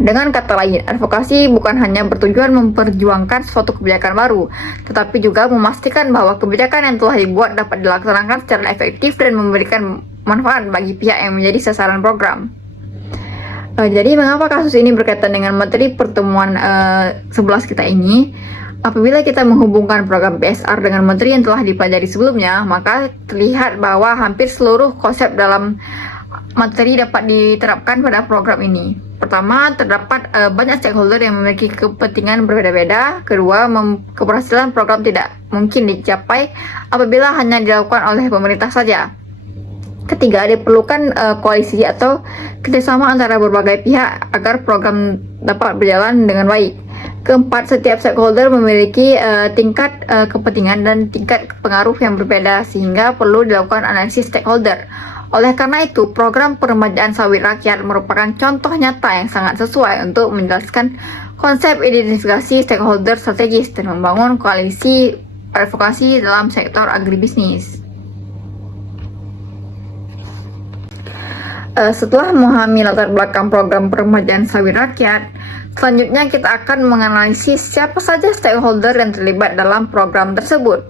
Dengan kata lain, advokasi bukan hanya bertujuan memperjuangkan suatu kebijakan baru, tetapi juga memastikan bahwa kebijakan yang telah dibuat dapat dilaksanakan secara efektif dan memberikan manfaat bagi pihak yang menjadi sasaran program. Jadi mengapa kasus ini berkaitan dengan materi pertemuan 11 kita ini? Apabila kita menghubungkan program PSR dengan materi yang telah dipelajari sebelumnya, maka terlihat bahwa hampir seluruh konsep dalam materi dapat diterapkan pada program ini. Pertama, terdapat banyak stakeholder yang memiliki kepentingan berbeda-beda. Kedua, keberhasilan program tidak mungkin dicapai apabila hanya dilakukan oleh pemerintah saja. Ketiga, diperlukan koalisi atau kerjasama antara berbagai pihak agar program dapat berjalan dengan baik. Keempat, setiap stakeholder memiliki tingkat kepentingan dan tingkat pengaruh yang berbeda sehingga perlu dilakukan analisis stakeholder. Oleh karena itu, program peremajaan sawit rakyat merupakan contoh nyata yang sangat sesuai untuk menjelaskan konsep identifikasi stakeholder strategis dan membangun koalisi advokasi dalam sektor agribisnis. Setelah memahami latar belakang program peremajaan sawit rakyat, selanjutnya kita akan menganalisis siapa saja stakeholder yang terlibat dalam program tersebut.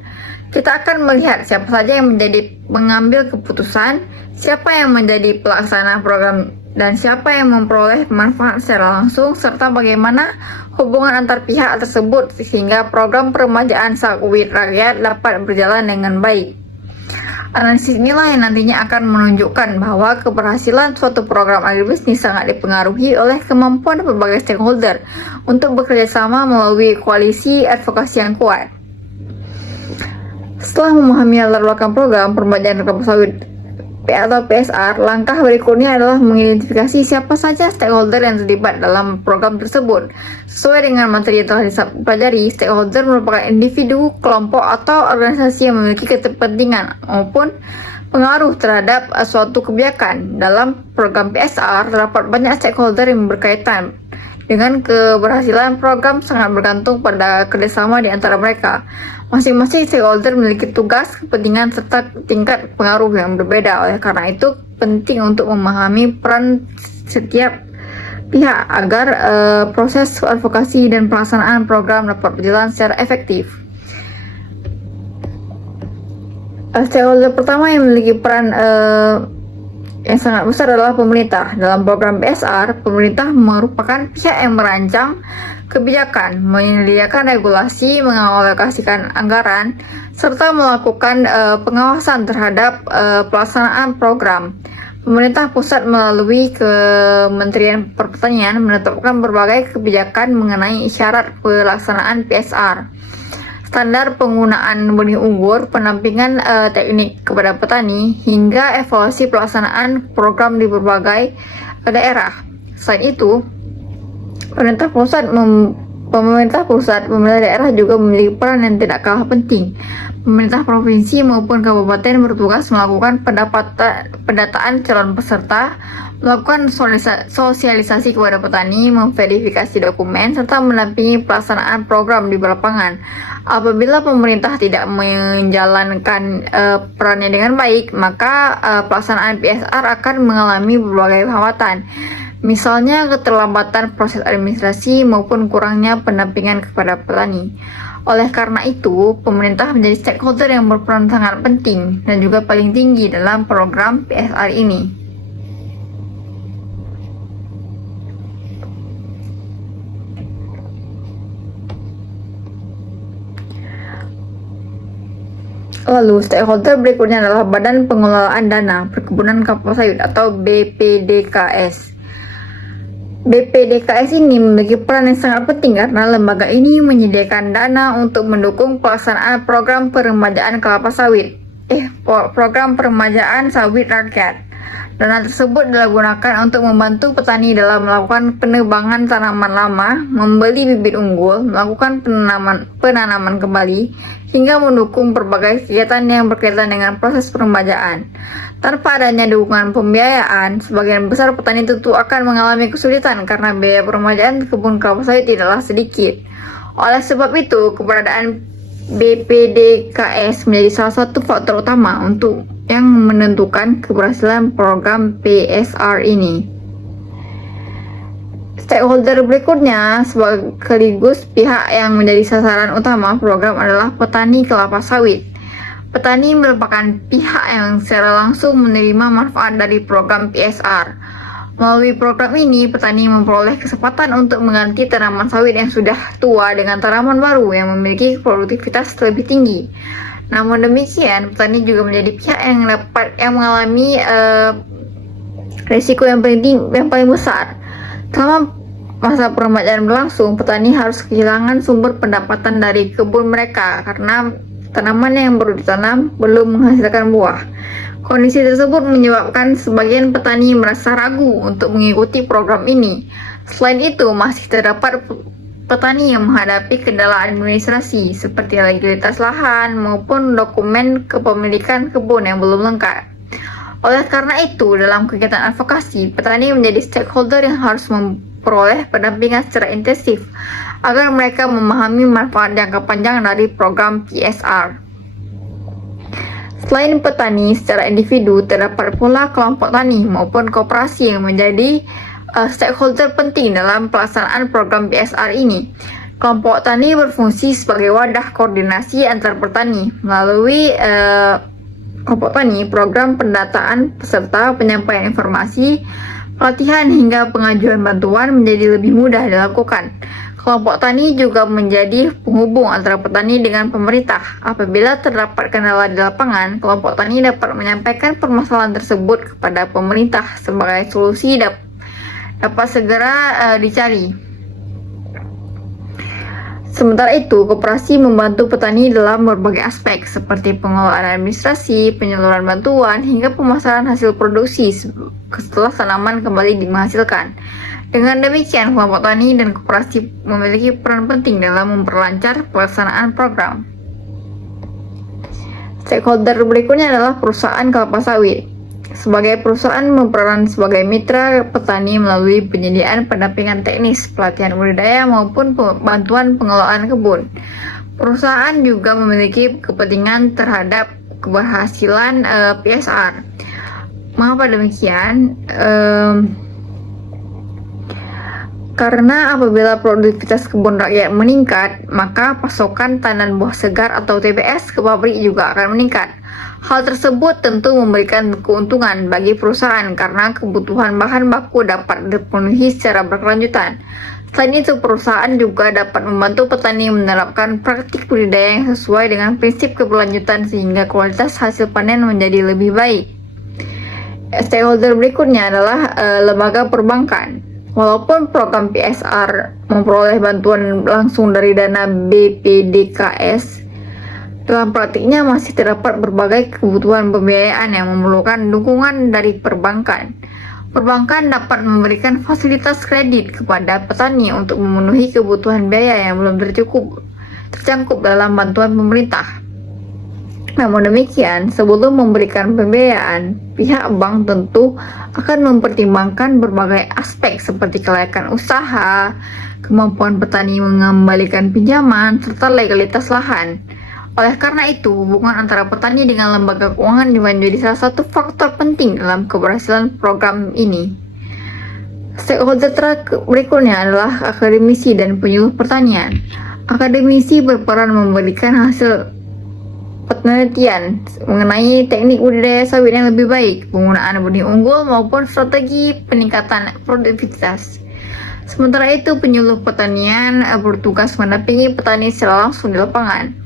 Kita akan melihat siapa saja yang menjadi pengambil keputusan, siapa yang menjadi pelaksana program, dan siapa yang memperoleh manfaat secara langsung, serta bagaimana hubungan antar pihak tersebut sehingga program peremajaan sawit rakyat dapat berjalan dengan baik. Analisis inilah yang nantinya akan menunjukkan bahwa keberhasilan suatu program agribisnis sangat dipengaruhi oleh kemampuan berbagai stakeholder untuk bekerja sama melalui koalisi advokasi yang kuat. Setelah memahami latar belakang program peremajaan kelapa sawit atau PSR, langkah berikutnya adalah mengidentifikasi siapa saja stakeholder yang terlibat dalam program tersebut. Sesuai dengan materi yang telah dipelajari, stakeholder merupakan individu, kelompok, atau organisasi yang memiliki kepentingan maupun pengaruh terhadap suatu kebijakan. Dalam program PSR, terdapat banyak stakeholder yang berkaitan dengan keberhasilan program sangat bergantung pada kerjasama di antara mereka. Masing-masing stakeholder memiliki tugas, kepentingan, serta tingkat pengaruh yang berbeda. Oleh karena itu, penting untuk memahami peran setiap pihak agar proses advokasi dan pelaksanaan program dapat berjalan secara efektif. Stakeholder pertama yang memiliki peran yang sangat besar adalah pemerintah. Dalam program PSR, pemerintah merupakan pihak yang merancang kebijakan, menyediakan regulasi, mengalokasikan anggaran, serta melakukan pengawasan terhadap pelaksanaan program. Pemerintah pusat melalui Kementerian Pertanian menetapkan berbagai kebijakan mengenai syarat pelaksanaan PSR, standar penggunaan benih unggul, pendampingan teknik kepada petani, hingga evaluasi pelaksanaan program di berbagai daerah. Selain itu, pemerintah pusat pemerintah pusat, pemerintah daerah juga memiliki peran yang tidak kalah penting. Pemerintah provinsi maupun kabupaten bertugas melakukan pendataan calon peserta, melakukan sosialisasi kepada petani, memverifikasi dokumen, serta mendampingi pelaksanaan program di lapangan. Apabila pemerintah tidak menjalankan perannya dengan baik, maka pelaksanaan PSR akan mengalami berbagai hambatan. Misalnya keterlambatan proses administrasi maupun kurangnya pendampingan kepada petani. Oleh karena itu, pemerintah menjadi stakeholder yang berperan sangat penting dan juga paling tinggi dalam program PSR ini. Lalu, stakeholder berikutnya adalah Badan Pengelolaan Dana Perkebunan Kelapa Sawit atau BPDKS. BPDKS ini memiliki peran yang sangat penting karena lembaga ini menyediakan dana untuk mendukung pelaksanaan program peremajaan kelapa sawit, program peremajaan sawit rakyat. Dana tersebut digunakan untuk membantu petani dalam melakukan penebangan tanaman lama, membeli bibit unggul, melakukan penanaman kembali, hingga mendukung berbagai kegiatan yang berkaitan dengan proses peremajaan. Tanpa adanya dukungan pembiayaan, sebagian besar petani tentu akan mengalami kesulitan karena biaya peremajaan kebun kelapa sawit tidaklah sedikit. Oleh sebab itu, keberadaan BPDKS menjadi salah satu faktor utama untuk yang menentukan keberhasilan program PSR ini. Stakeholder berikutnya sekaligus pihak yang menjadi sasaran utama program adalah petani kelapa sawit. Petani merupakan pihak yang secara langsung menerima manfaat dari program PSR. Melalui program ini, petani memperoleh kesempatan untuk mengganti tanaman sawit yang sudah tua dengan tanaman baru yang memiliki produktivitas lebih tinggi. Namun demikian, petani juga menjadi pihak yang mengalami risiko yang paling besar. Selama masa peremajaan berlangsung, petani harus kehilangan sumber pendapatan dari kebun mereka karena tanaman yang baru ditanam belum menghasilkan buah. Kondisi tersebut menyebabkan sebagian petani merasa ragu untuk mengikuti program ini. Selain itu, masih terdapat petani yang menghadapi kendala administrasi seperti legalitas lahan maupun dokumen kepemilikan kebun yang belum lengkap. Oleh karena itu, dalam kegiatan advokasi, petani menjadi stakeholder yang harus memperoleh pendampingan secara intensif agar mereka memahami manfaat jangka panjang dari program PSR. Selain petani secara individu, terdapat pula kelompok tani maupun koperasi yang menjadi stakeholder penting dalam pelaksanaan program PSR ini. Kelompok tani berfungsi sebagai wadah koordinasi antar petani. Melalui kelompok tani, program pendataan peserta, penyampaian informasi, pelatihan hingga pengajuan bantuan menjadi lebih mudah dilakukan. Kelompok tani juga menjadi penghubung antara petani dengan pemerintah. Apabila terdapat kendala di lapangan, kelompok tani dapat menyampaikan permasalahan tersebut kepada pemerintah sebagai solusi dapat segera dicari. Sementara itu, koperasi membantu petani dalam berbagai aspek seperti pengelolaan administrasi, penyaluran bantuan, hingga pemasaran hasil produksi setelah tanaman kembali menghasilkan. Dengan demikian, kelompok tani dan koperasi memiliki peran penting dalam memperlancar pelaksanaan program. Stakeholder berikutnya adalah perusahaan kelapa sawit. Sebagai perusahaan berperan sebagai mitra petani melalui penyediaan pendampingan teknis, pelatihan budidaya maupun bantuan pengelolaan kebun. Perusahaan juga memiliki kepentingan terhadap keberhasilan PSR. Mengapa demikian? Karena apabila produktivitas kebun rakyat meningkat, maka pasokan tanaman buah segar atau TBS ke pabrik juga akan meningkat. Hal tersebut tentu memberikan keuntungan bagi perusahaan karena kebutuhan bahan baku dapat dipenuhi secara berkelanjutan. Selain itu, perusahaan juga dapat membantu petani menerapkan praktik budidaya yang sesuai dengan prinsip keberlanjutan sehingga kualitas hasil panen menjadi lebih baik. Stakeholder berikutnya adalah lembaga perbankan. Walaupun program PSR memperoleh bantuan langsung dari dana BPDKS, dalam praktiknya masih terdapat berbagai kebutuhan pembiayaan yang memerlukan dukungan dari perbankan. Perbankan dapat memberikan fasilitas kredit kepada petani untuk memenuhi kebutuhan biaya yang belum tercangkup dalam bantuan pemerintah. Namun demikian, sebelum memberikan pembiayaan, pihak bank tentu akan mempertimbangkan berbagai aspek seperti kelayakan usaha, kemampuan petani mengembalikan pinjaman, serta legalitas lahan. Oleh karena itu, hubungan antara petani dengan lembaga keuangan menjadi salah satu faktor penting dalam keberhasilan program ini. Stakeholder berikutnya adalah akademisi dan penyuluh pertanian. Akademisi berperan memberikan hasil penelitian mengenai teknik budidaya sawit yang lebih baik, penggunaan benih unggul maupun strategi peningkatan produktivitas. Sementara itu, penyuluh pertanian bertugas mendampingi petani secara langsung di lapangan.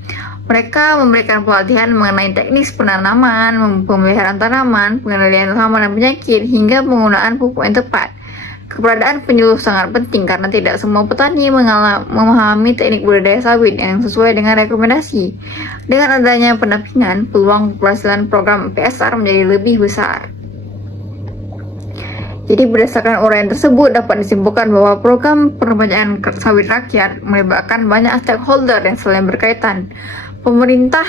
Mereka memberikan pelatihan mengenai teknik penanaman, pemeliharaan tanaman, pengendalian hama dan penyakit, hingga penggunaan pupuk yang tepat. Keberadaan penyuluh sangat penting karena tidak semua petani memahami teknik budidaya sawit yang sesuai dengan rekomendasi. Dengan adanya pendampingan, peluang keberhasilan program PSR menjadi lebih besar. Jadi berdasarkan uraian tersebut dapat disimpulkan bahwa program peremajaan sawit rakyat melibatkan banyak stakeholder yang saling berkaitan. Pemerintah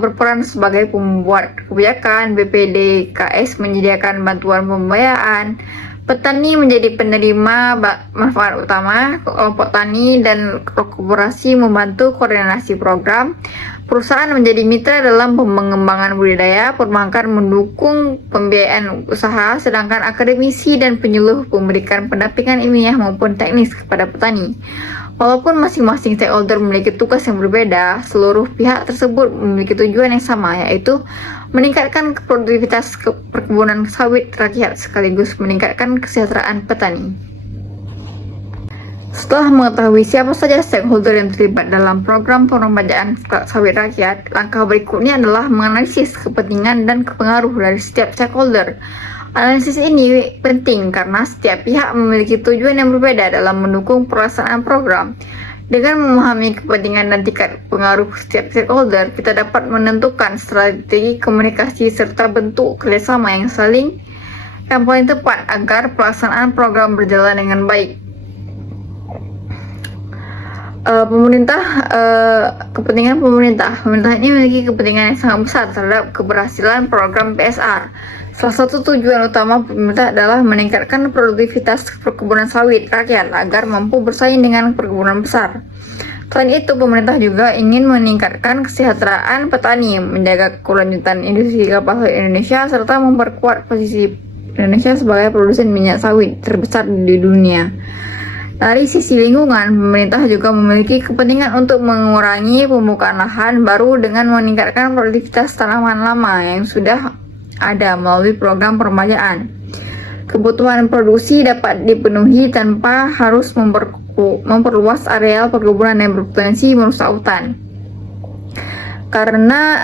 berperan sebagai pembuat kebijakan, BPDKS menyediakan bantuan pembiayaan, petani menjadi penerima manfaat utama, kelompok tani dan koperasi membantu koordinasi program, perusahaan menjadi mitra dalam pengembangan budidaya, perbankan mendukung pembiayaan usaha, sedangkan akademisi dan penyuluh memberikan pendampingan ilmiah maupun teknis kepada petani. Walaupun masing-masing stakeholder memiliki tugas yang berbeda, seluruh pihak tersebut memiliki tujuan yang sama, yaitu meningkatkan produktivitas perkebunan sawit rakyat sekaligus meningkatkan kesejahteraan petani. Setelah mengetahui siapa saja stakeholder yang terlibat dalam program peremajaan sawit rakyat, langkah berikutnya adalah menganalisis kepentingan dan pengaruh dari setiap stakeholder. Analisis ini penting karena setiap pihak memiliki tujuan yang berbeda dalam mendukung pelaksanaan program. Dengan memahami kepentingan dan tingkat pengaruh setiap stakeholder, kita dapat menentukan strategi komunikasi serta bentuk kerjasama yang paling tepat agar pelaksanaan program berjalan dengan baik. Kepentingan pemerintah ini memiliki kepentingan yang sangat besar terhadap keberhasilan program PSR. Salah satu tujuan utama pemerintah adalah meningkatkan produktivitas perkebunan sawit rakyat agar mampu bersaing dengan perkebunan besar. Selain itu, pemerintah juga ingin meningkatkan kesejahteraan petani, menjaga kelanjutan industri kelapa sawit Indonesia, serta memperkuat posisi Indonesia sebagai produsen minyak sawit terbesar di dunia. Dari sisi lingkungan, pemerintah juga memiliki kepentingan untuk mengurangi pembukaan lahan baru dengan meningkatkan produktivitas tanaman lama yang sudah ada melalui program peremajaan. Kebutuhan produksi dapat dipenuhi tanpa harus memperluas areal perkebunan yang berpotensi merusak hutan. Karena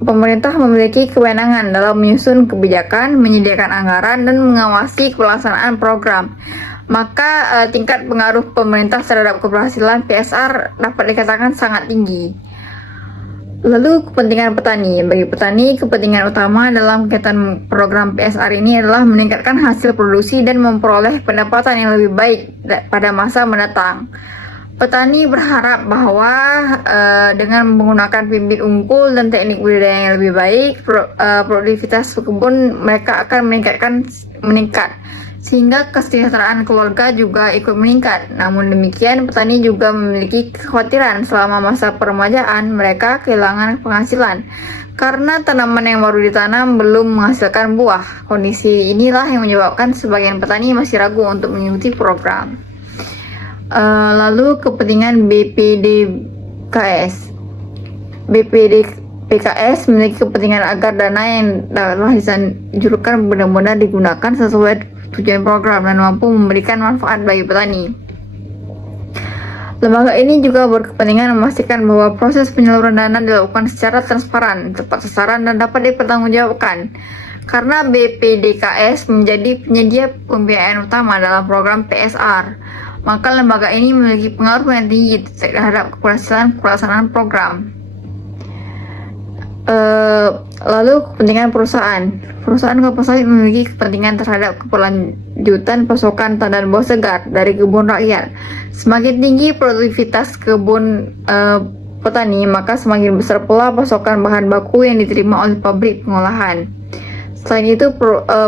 pemerintah memiliki kewenangan dalam menyusun kebijakan, menyediakan anggaran, dan mengawasi pelaksanaan program, maka tingkat pengaruh pemerintah terhadap keberhasilan PSR dapat dikatakan sangat tinggi. Lalu kepentingan petani. Bagi petani, kepentingan utama dalam kegiatan program PSR ini adalah meningkatkan hasil produksi dan memperoleh pendapatan yang lebih baik pada masa mendatang. Petani berharap bahwa dengan menggunakan bibit unggul dan teknik budidaya yang lebih baik, produktivitas kebun mereka akan meningkat, sehingga kesejahteraan keluarga juga ikut meningkat. Namun demikian, petani juga memiliki kekhawatiran selama masa peremajaan mereka kehilangan penghasilan karena tanaman yang baru ditanam belum menghasilkan buah. Kondisi inilah yang menyebabkan sebagian petani masih ragu untuk mengikuti program. Lalu kepentingan BPDKS. BPDKS memiliki kepentingan agar dana yang telah disanjurkan benar-benar digunakan sesuai tujuan program dan mampu memberikan manfaat bagi petani. Lembaga ini juga berkepentingan memastikan bahwa proses penyaluran dana dilakukan secara transparan, tepat sasaran, dan dapat dipertanggungjawabkan. Karena BPDKS menjadi penyedia pembiayaan utama dalam program PSR, maka lembaga ini memiliki pengaruh yang tinggi terhadap keberhasilan pelaksanaan program. Lalu kepentingan perusahaan. Perusahaan kelapa sawit memiliki kepentingan terhadap keberlanjutan pasokan tandan buah segar dari kebun rakyat. Semakin tinggi produktivitas kebun petani, maka semakin besar pula pasokan bahan baku yang diterima oleh pabrik pengolahan. Selain itu,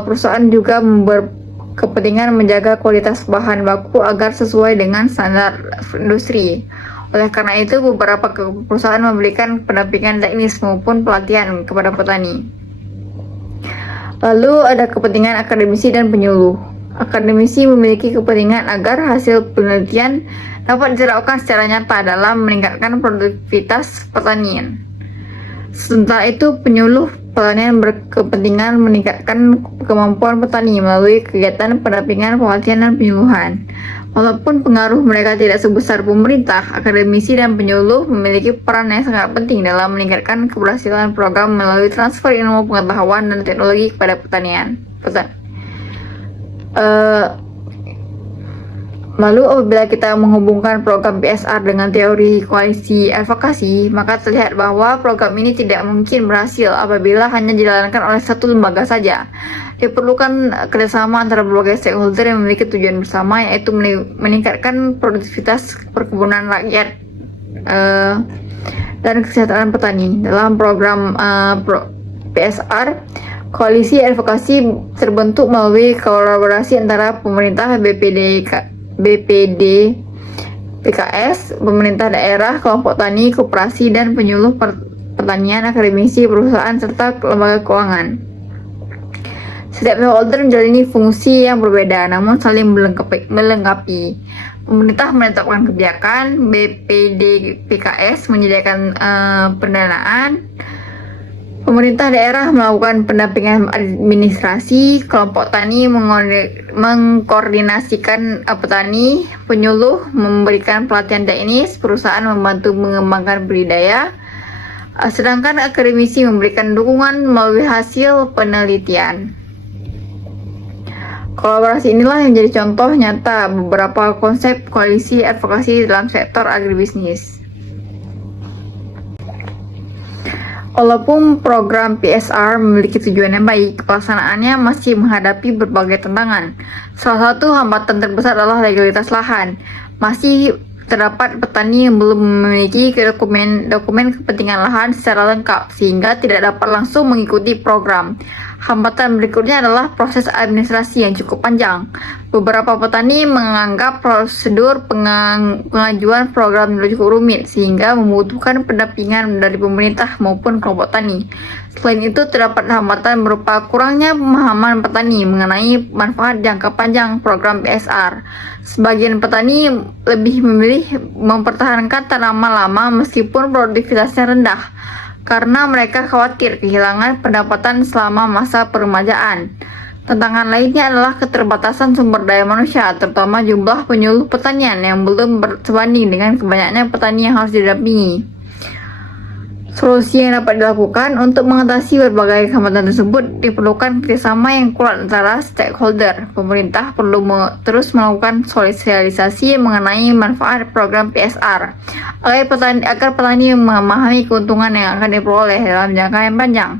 perusahaan juga berkepentingan menjaga kualitas bahan baku agar sesuai dengan standar industri. Oleh karena itu, beberapa perusahaan memberikan pendampingan teknis maupun pelatihan kepada petani. Lalu ada kepentingan akademisi dan penyuluh. Akademisi memiliki kepentingan agar hasil penelitian dapat diterapkan secara nyata dalam meningkatkan produktivitas pertanian. Sementara itu, penyuluh pertanian berkepentingan meningkatkan kemampuan petani melalui kegiatan pendampingan, pelatihan, dan penyuluhan. Walaupun pengaruh mereka tidak sebesar pemerintah, akademisi dan penyuluh memiliki peran yang sangat penting dalam meningkatkan keberhasilan program melalui transfer ilmu pengetahuan dan teknologi kepada pertanian. Lalu apabila kita menghubungkan program PSR dengan teori koalisi advokasi, maka terlihat bahwa program ini tidak mungkin berhasil apabila hanya dijalankan oleh satu lembaga saja. Diperlukan kerjasama antara berbagai stakeholder yang memiliki tujuan bersama, yaitu meningkatkan produktivitas perkebunan rakyat dan kesejahteraan petani. Dalam program PSR, koalisi advokasi terbentuk melalui kolaborasi antara pemerintah, BPD, PKS, pemerintah daerah, kelompok tani, koperasi, dan penyuluh pertanian, akademisi, perusahaan, serta lembaga keuangan. Setiap stakeholder menjalani fungsi yang berbeda namun saling melengkapi. Pemerintah menetapkan kebijakan, BPD, PKS menyediakan pendanaan, pemerintah daerah melakukan pendampingan administrasi, kelompok tani mengkoordinasikan petani, penyuluh memberikan pelatihan teknis, perusahaan membantu mengembangkan budidaya, sedangkan akademisi memberikan dukungan melalui hasil penelitian. Kolaborasi inilah yang menjadi contoh nyata beberapa konsep koalisi advokasi dalam sektor agribisnis. Walaupun program PSR memiliki tujuan yang baik, pelaksanaannya masih menghadapi berbagai tantangan. Salah satu hambatan terbesar adalah legalitas lahan. Masih terdapat petani yang belum memiliki dokumen kepentingan lahan secara lengkap, sehingga tidak dapat langsung mengikuti program. Hambatan berikutnya adalah proses administrasi yang cukup panjang. Beberapa petani menganggap prosedur pengajuan program cukup rumit, sehingga membutuhkan pendampingan dari pemerintah maupun kelompok tani. Selain itu, terdapat hambatan berupa kurangnya pemahaman petani mengenai manfaat jangka panjang program PSR. Sebagian petani lebih memilih mempertahankan tanaman lama meskipun produktivitasnya rendah, karena mereka khawatir kehilangan pendapatan selama masa peremajaan. Tantangan lainnya adalah keterbatasan sumber daya manusia, terutama jumlah penyuluh pertanian yang belum sebanding dengan kebanyaknya petani yang harus didampingi. Solusi yang dapat dilakukan untuk mengatasi berbagai hambatan tersebut diperlukan kerjasama yang kuat antara stakeholder. Pemerintah perlu terus melakukan sosialisasi mengenai manfaat program PSR agar petani memahami keuntungan yang akan diperoleh dalam jangka yang panjang.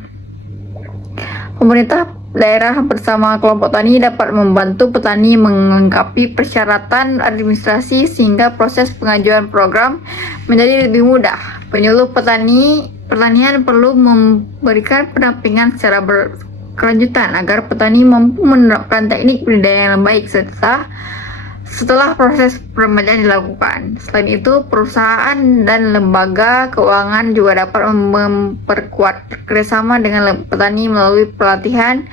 Pemerintah daerah bersama kelompok tani dapat membantu petani melengkapi persyaratan administrasi sehingga proses pengajuan program menjadi lebih mudah. Penyuluh pertanian perlu memberikan pendampingan secara berkelanjutan agar petani mampu menerapkan teknik budidaya yang baik setelah proses peremajaan dilakukan. Selain itu, perusahaan dan lembaga keuangan juga dapat memperkuat kerjasama dengan petani melalui pelatihan,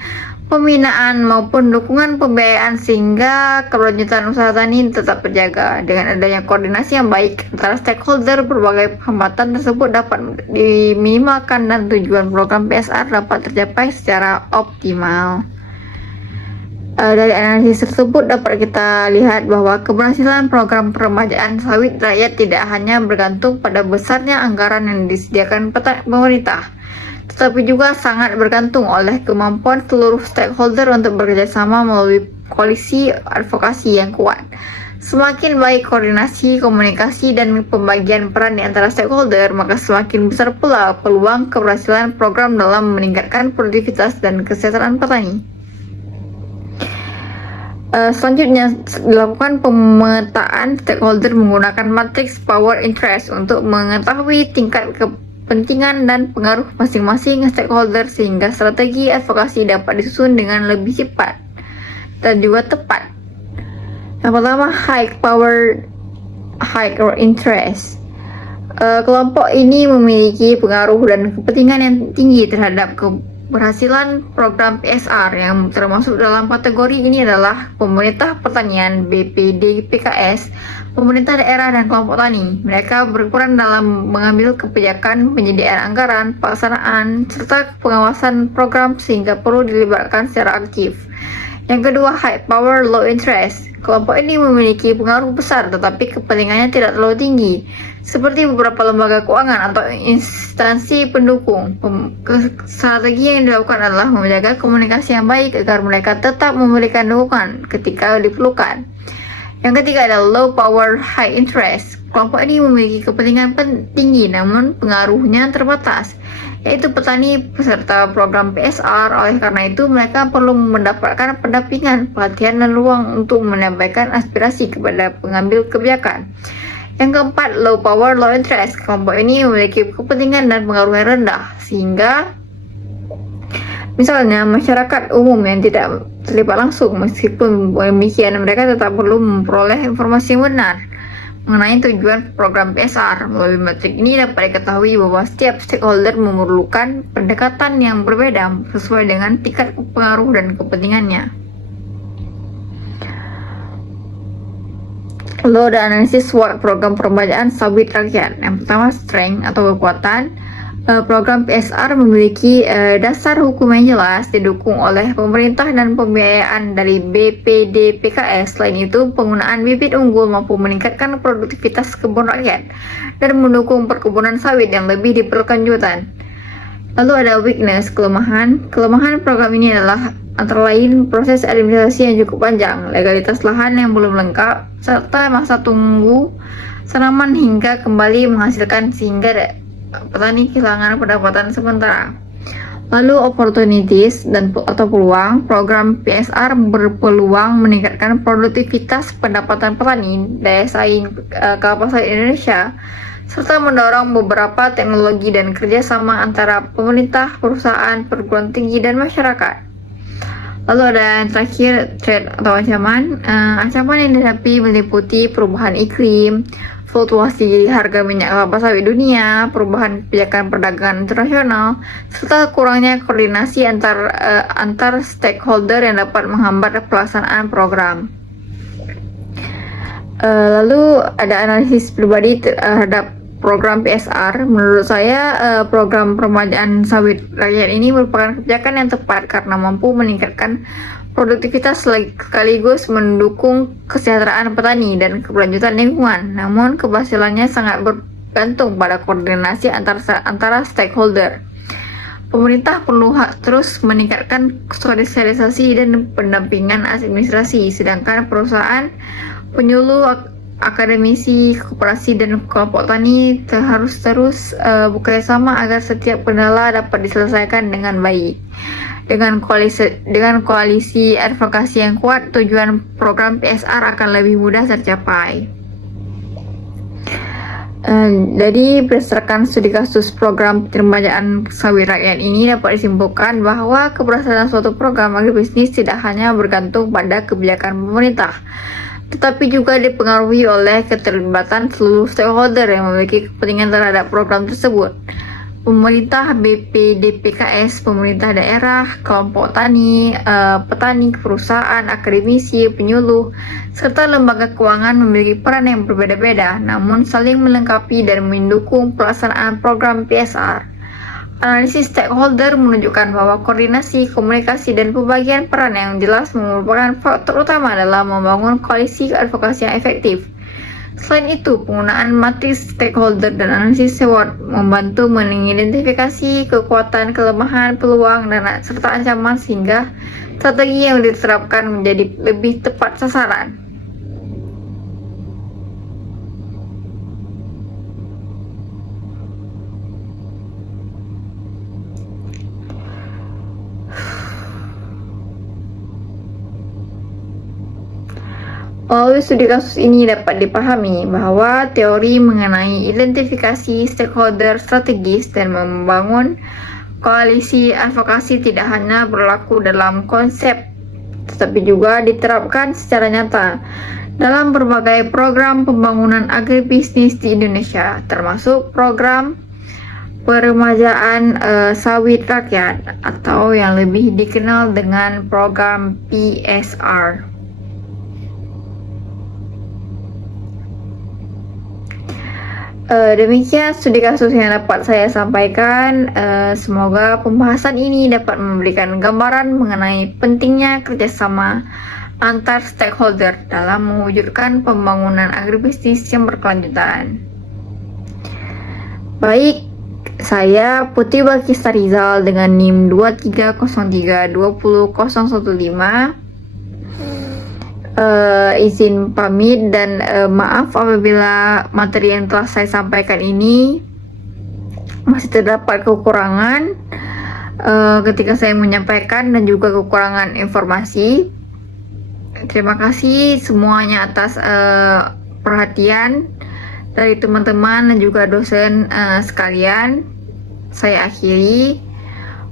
pembinaan maupun dukungan pembiayaan sehingga keberlanjutan usaha tani tetap terjaga. Dengan adanya koordinasi yang baik antara stakeholder, berbagai hambatan tersebut dapat diminimalkan dan tujuan program PSR dapat tercapai secara optimal. Dari analisis tersebut dapat kita lihat bahwa keberhasilan program peremajaan sawit rakyat tidak hanya bergantung pada besarnya anggaran yang disediakan pemerintah, tetapi juga sangat bergantung oleh kemampuan seluruh stakeholder untuk bekerjasama melalui koalisi advokasi yang kuat. Semakin baik koordinasi, komunikasi, dan pembagian peran di antara stakeholder, maka semakin besar pula peluang keberhasilan program dalam meningkatkan produktivitas dan kesejahteraan petani. Selanjutnya, dilakukan pemetaan stakeholder menggunakan matriks power interest untuk mengetahui tingkat kepentingan dan pengaruh masing-masing stakeholder sehingga strategi advokasi dapat disusun dengan lebih cepat dan juga tepat. Yang pertama, high power interest. Kelompok ini memiliki pengaruh dan kepentingan yang tinggi terhadap keberhasilan program PSR, yang termasuk dalam kategori ini adalah pemerintah pertanian, BPD, PKS, pemerintah daerah, dan kelompok tani. Mereka berperan dalam mengambil kebijakan, penyediaan anggaran, pelaksanaan, serta pengawasan program sehingga perlu dilibatkan secara aktif. Yang kedua, high power low interest. Kelompok ini memiliki pengaruh besar tetapi kepentingannya tidak terlalu tinggi, seperti beberapa lembaga keuangan atau instansi pendukung. Strategi yang dilakukan adalah menjaga komunikasi yang baik agar mereka tetap memberikan dukungan ketika diperlukan. Yang ketiga adalah low power high interest. Kelompok ini memiliki kepentingan tinggi namun pengaruhnya terbatas, yaitu petani peserta program PSR. Oleh karena itu, mereka perlu mendapatkan pendampingan, pelatihan, dan ruang untuk menyampaikan aspirasi kepada pengambil kebijakan. Yang keempat, low power, low interest. Kelompok ini memiliki kepentingan dan pengaruh yang rendah, sehingga misalnya masyarakat umum yang tidak terlibat langsung. Meskipun demikian, mereka tetap perlu memperoleh informasi yang benar mengenai tujuan program PSR. Melalui metrik ini dapat diketahui bahwa setiap stakeholder memerlukan pendekatan yang berbeda sesuai dengan tingkat pengaruh dan kepentingannya. Lalu ada analisis SWOT program pemberdayaan sawit rakyat. Yang pertama, strength atau kekuatan. Program PSR memiliki dasar hukum yang jelas, didukung oleh pemerintah dan pembiayaan dari BPD PKS. Selain itu, penggunaan bibit unggul mampu meningkatkan produktivitas kebun rakyat dan mendukung perkebunan sawit yang lebih berkelanjutan. Lalu ada weakness, kelemahan. Kelemahan program ini adalah antara lain proses administrasi yang cukup panjang, legalitas lahan yang belum lengkap, serta masa tunggu tanaman hingga kembali menghasilkan sehingga petani kehilangan pendapatan sementara. Lalu opportunities atau peluang. Program PSR berpeluang meningkatkan produktivitas pendapatan petani, daya saing kelapa sawit Indonesia, serta mendorong beberapa teknologi dan kerjasama antara pemerintah, perusahaan, perguruan tinggi, dan masyarakat. Lalu ada yang terakhir, threat atau ancaman. Ancaman yang dihadapi meliputi perubahan iklim, fluktuasi harga minyak kelapa sawit dunia, perubahan kebijakan perdagangan internasional, serta kurangnya koordinasi antar stakeholder yang dapat menghambat pelaksanaan program. Lalu ada analisis pribadi terhadap program PSR. Menurut saya, program peremajaan sawit rakyat ini merupakan kebijakan yang tepat karena mampu meningkatkan produktivitas sekaligus mendukung kesejahteraan petani dan keberlanjutan lingkungan. Namun keberhasilannya sangat bergantung pada koordinasi antara stakeholder. Pemerintah perlu terus meningkatkan sosialisasi dan pendampingan administrasi, sedangkan perusahaan, penyuluh, akademisi, koperasi, dan kelompok tani harus terus bekerjasama agar setiap kendala dapat diselesaikan dengan baik. Dengan koalisi advokasi yang kuat, tujuan program PSR akan lebih mudah tercapai. Jadi berdasarkan studi kasus program peremajaan sawit rakyat ini dapat disimpulkan bahwa keberhasilan suatu program agribisnis tidak hanya bergantung pada kebijakan pemerintah, tetapi juga dipengaruhi oleh keterlibatan seluruh stakeholder yang memiliki kepentingan terhadap program tersebut. Pemerintah, BPD PKS, pemerintah daerah, kelompok tani, petani, perusahaan, akademisi, penyuluh, serta lembaga keuangan memiliki peran yang berbeda-beda, namun saling melengkapi dan mendukung pelaksanaan program PSR. Analisis stakeholder menunjukkan bahwa koordinasi, komunikasi, dan pembagian peran yang jelas merupakan faktor utama dalam membangun koalisi advokasi yang efektif. Selain itu, penggunaan matriks stakeholder dan analisis SWOT membantu mengidentifikasi kekuatan, kelemahan, peluang, dan serta ancaman sehingga strategi yang diterapkan menjadi lebih tepat sasaran. Melalui studi kasus ini dapat dipahami bahwa teori mengenai identifikasi stakeholder strategis dan membangun koalisi advokasi tidak hanya berlaku dalam konsep, tetapi juga diterapkan secara nyata dalam berbagai program pembangunan agribisnis di Indonesia, termasuk program peremajaan sawit rakyat atau yang lebih dikenal dengan program PSR. Demikian studi kasus yang dapat saya sampaikan. Semoga pembahasan ini dapat memberikan gambaran mengenai pentingnya kerjasama antar stakeholder dalam mewujudkan pembangunan agribisnis yang berkelanjutan. Baik, saya Putri Balkista Rizal dengan NIM 2303200015. Izin pamit dan maaf apabila materi yang telah saya sampaikan ini masih terdapat kekurangan ketika saya menyampaikan dan juga kekurangan informasi. Terima kasih semuanya atas perhatian dari teman-teman dan juga dosen sekalian. Saya akhiri.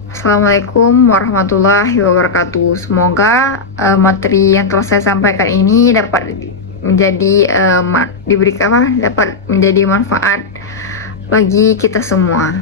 Assalamualaikum warahmatullahi wabarakatuh. Semoga materi yang telah saya sampaikan ini dapat menjadi dapat menjadi manfaat bagi kita semua.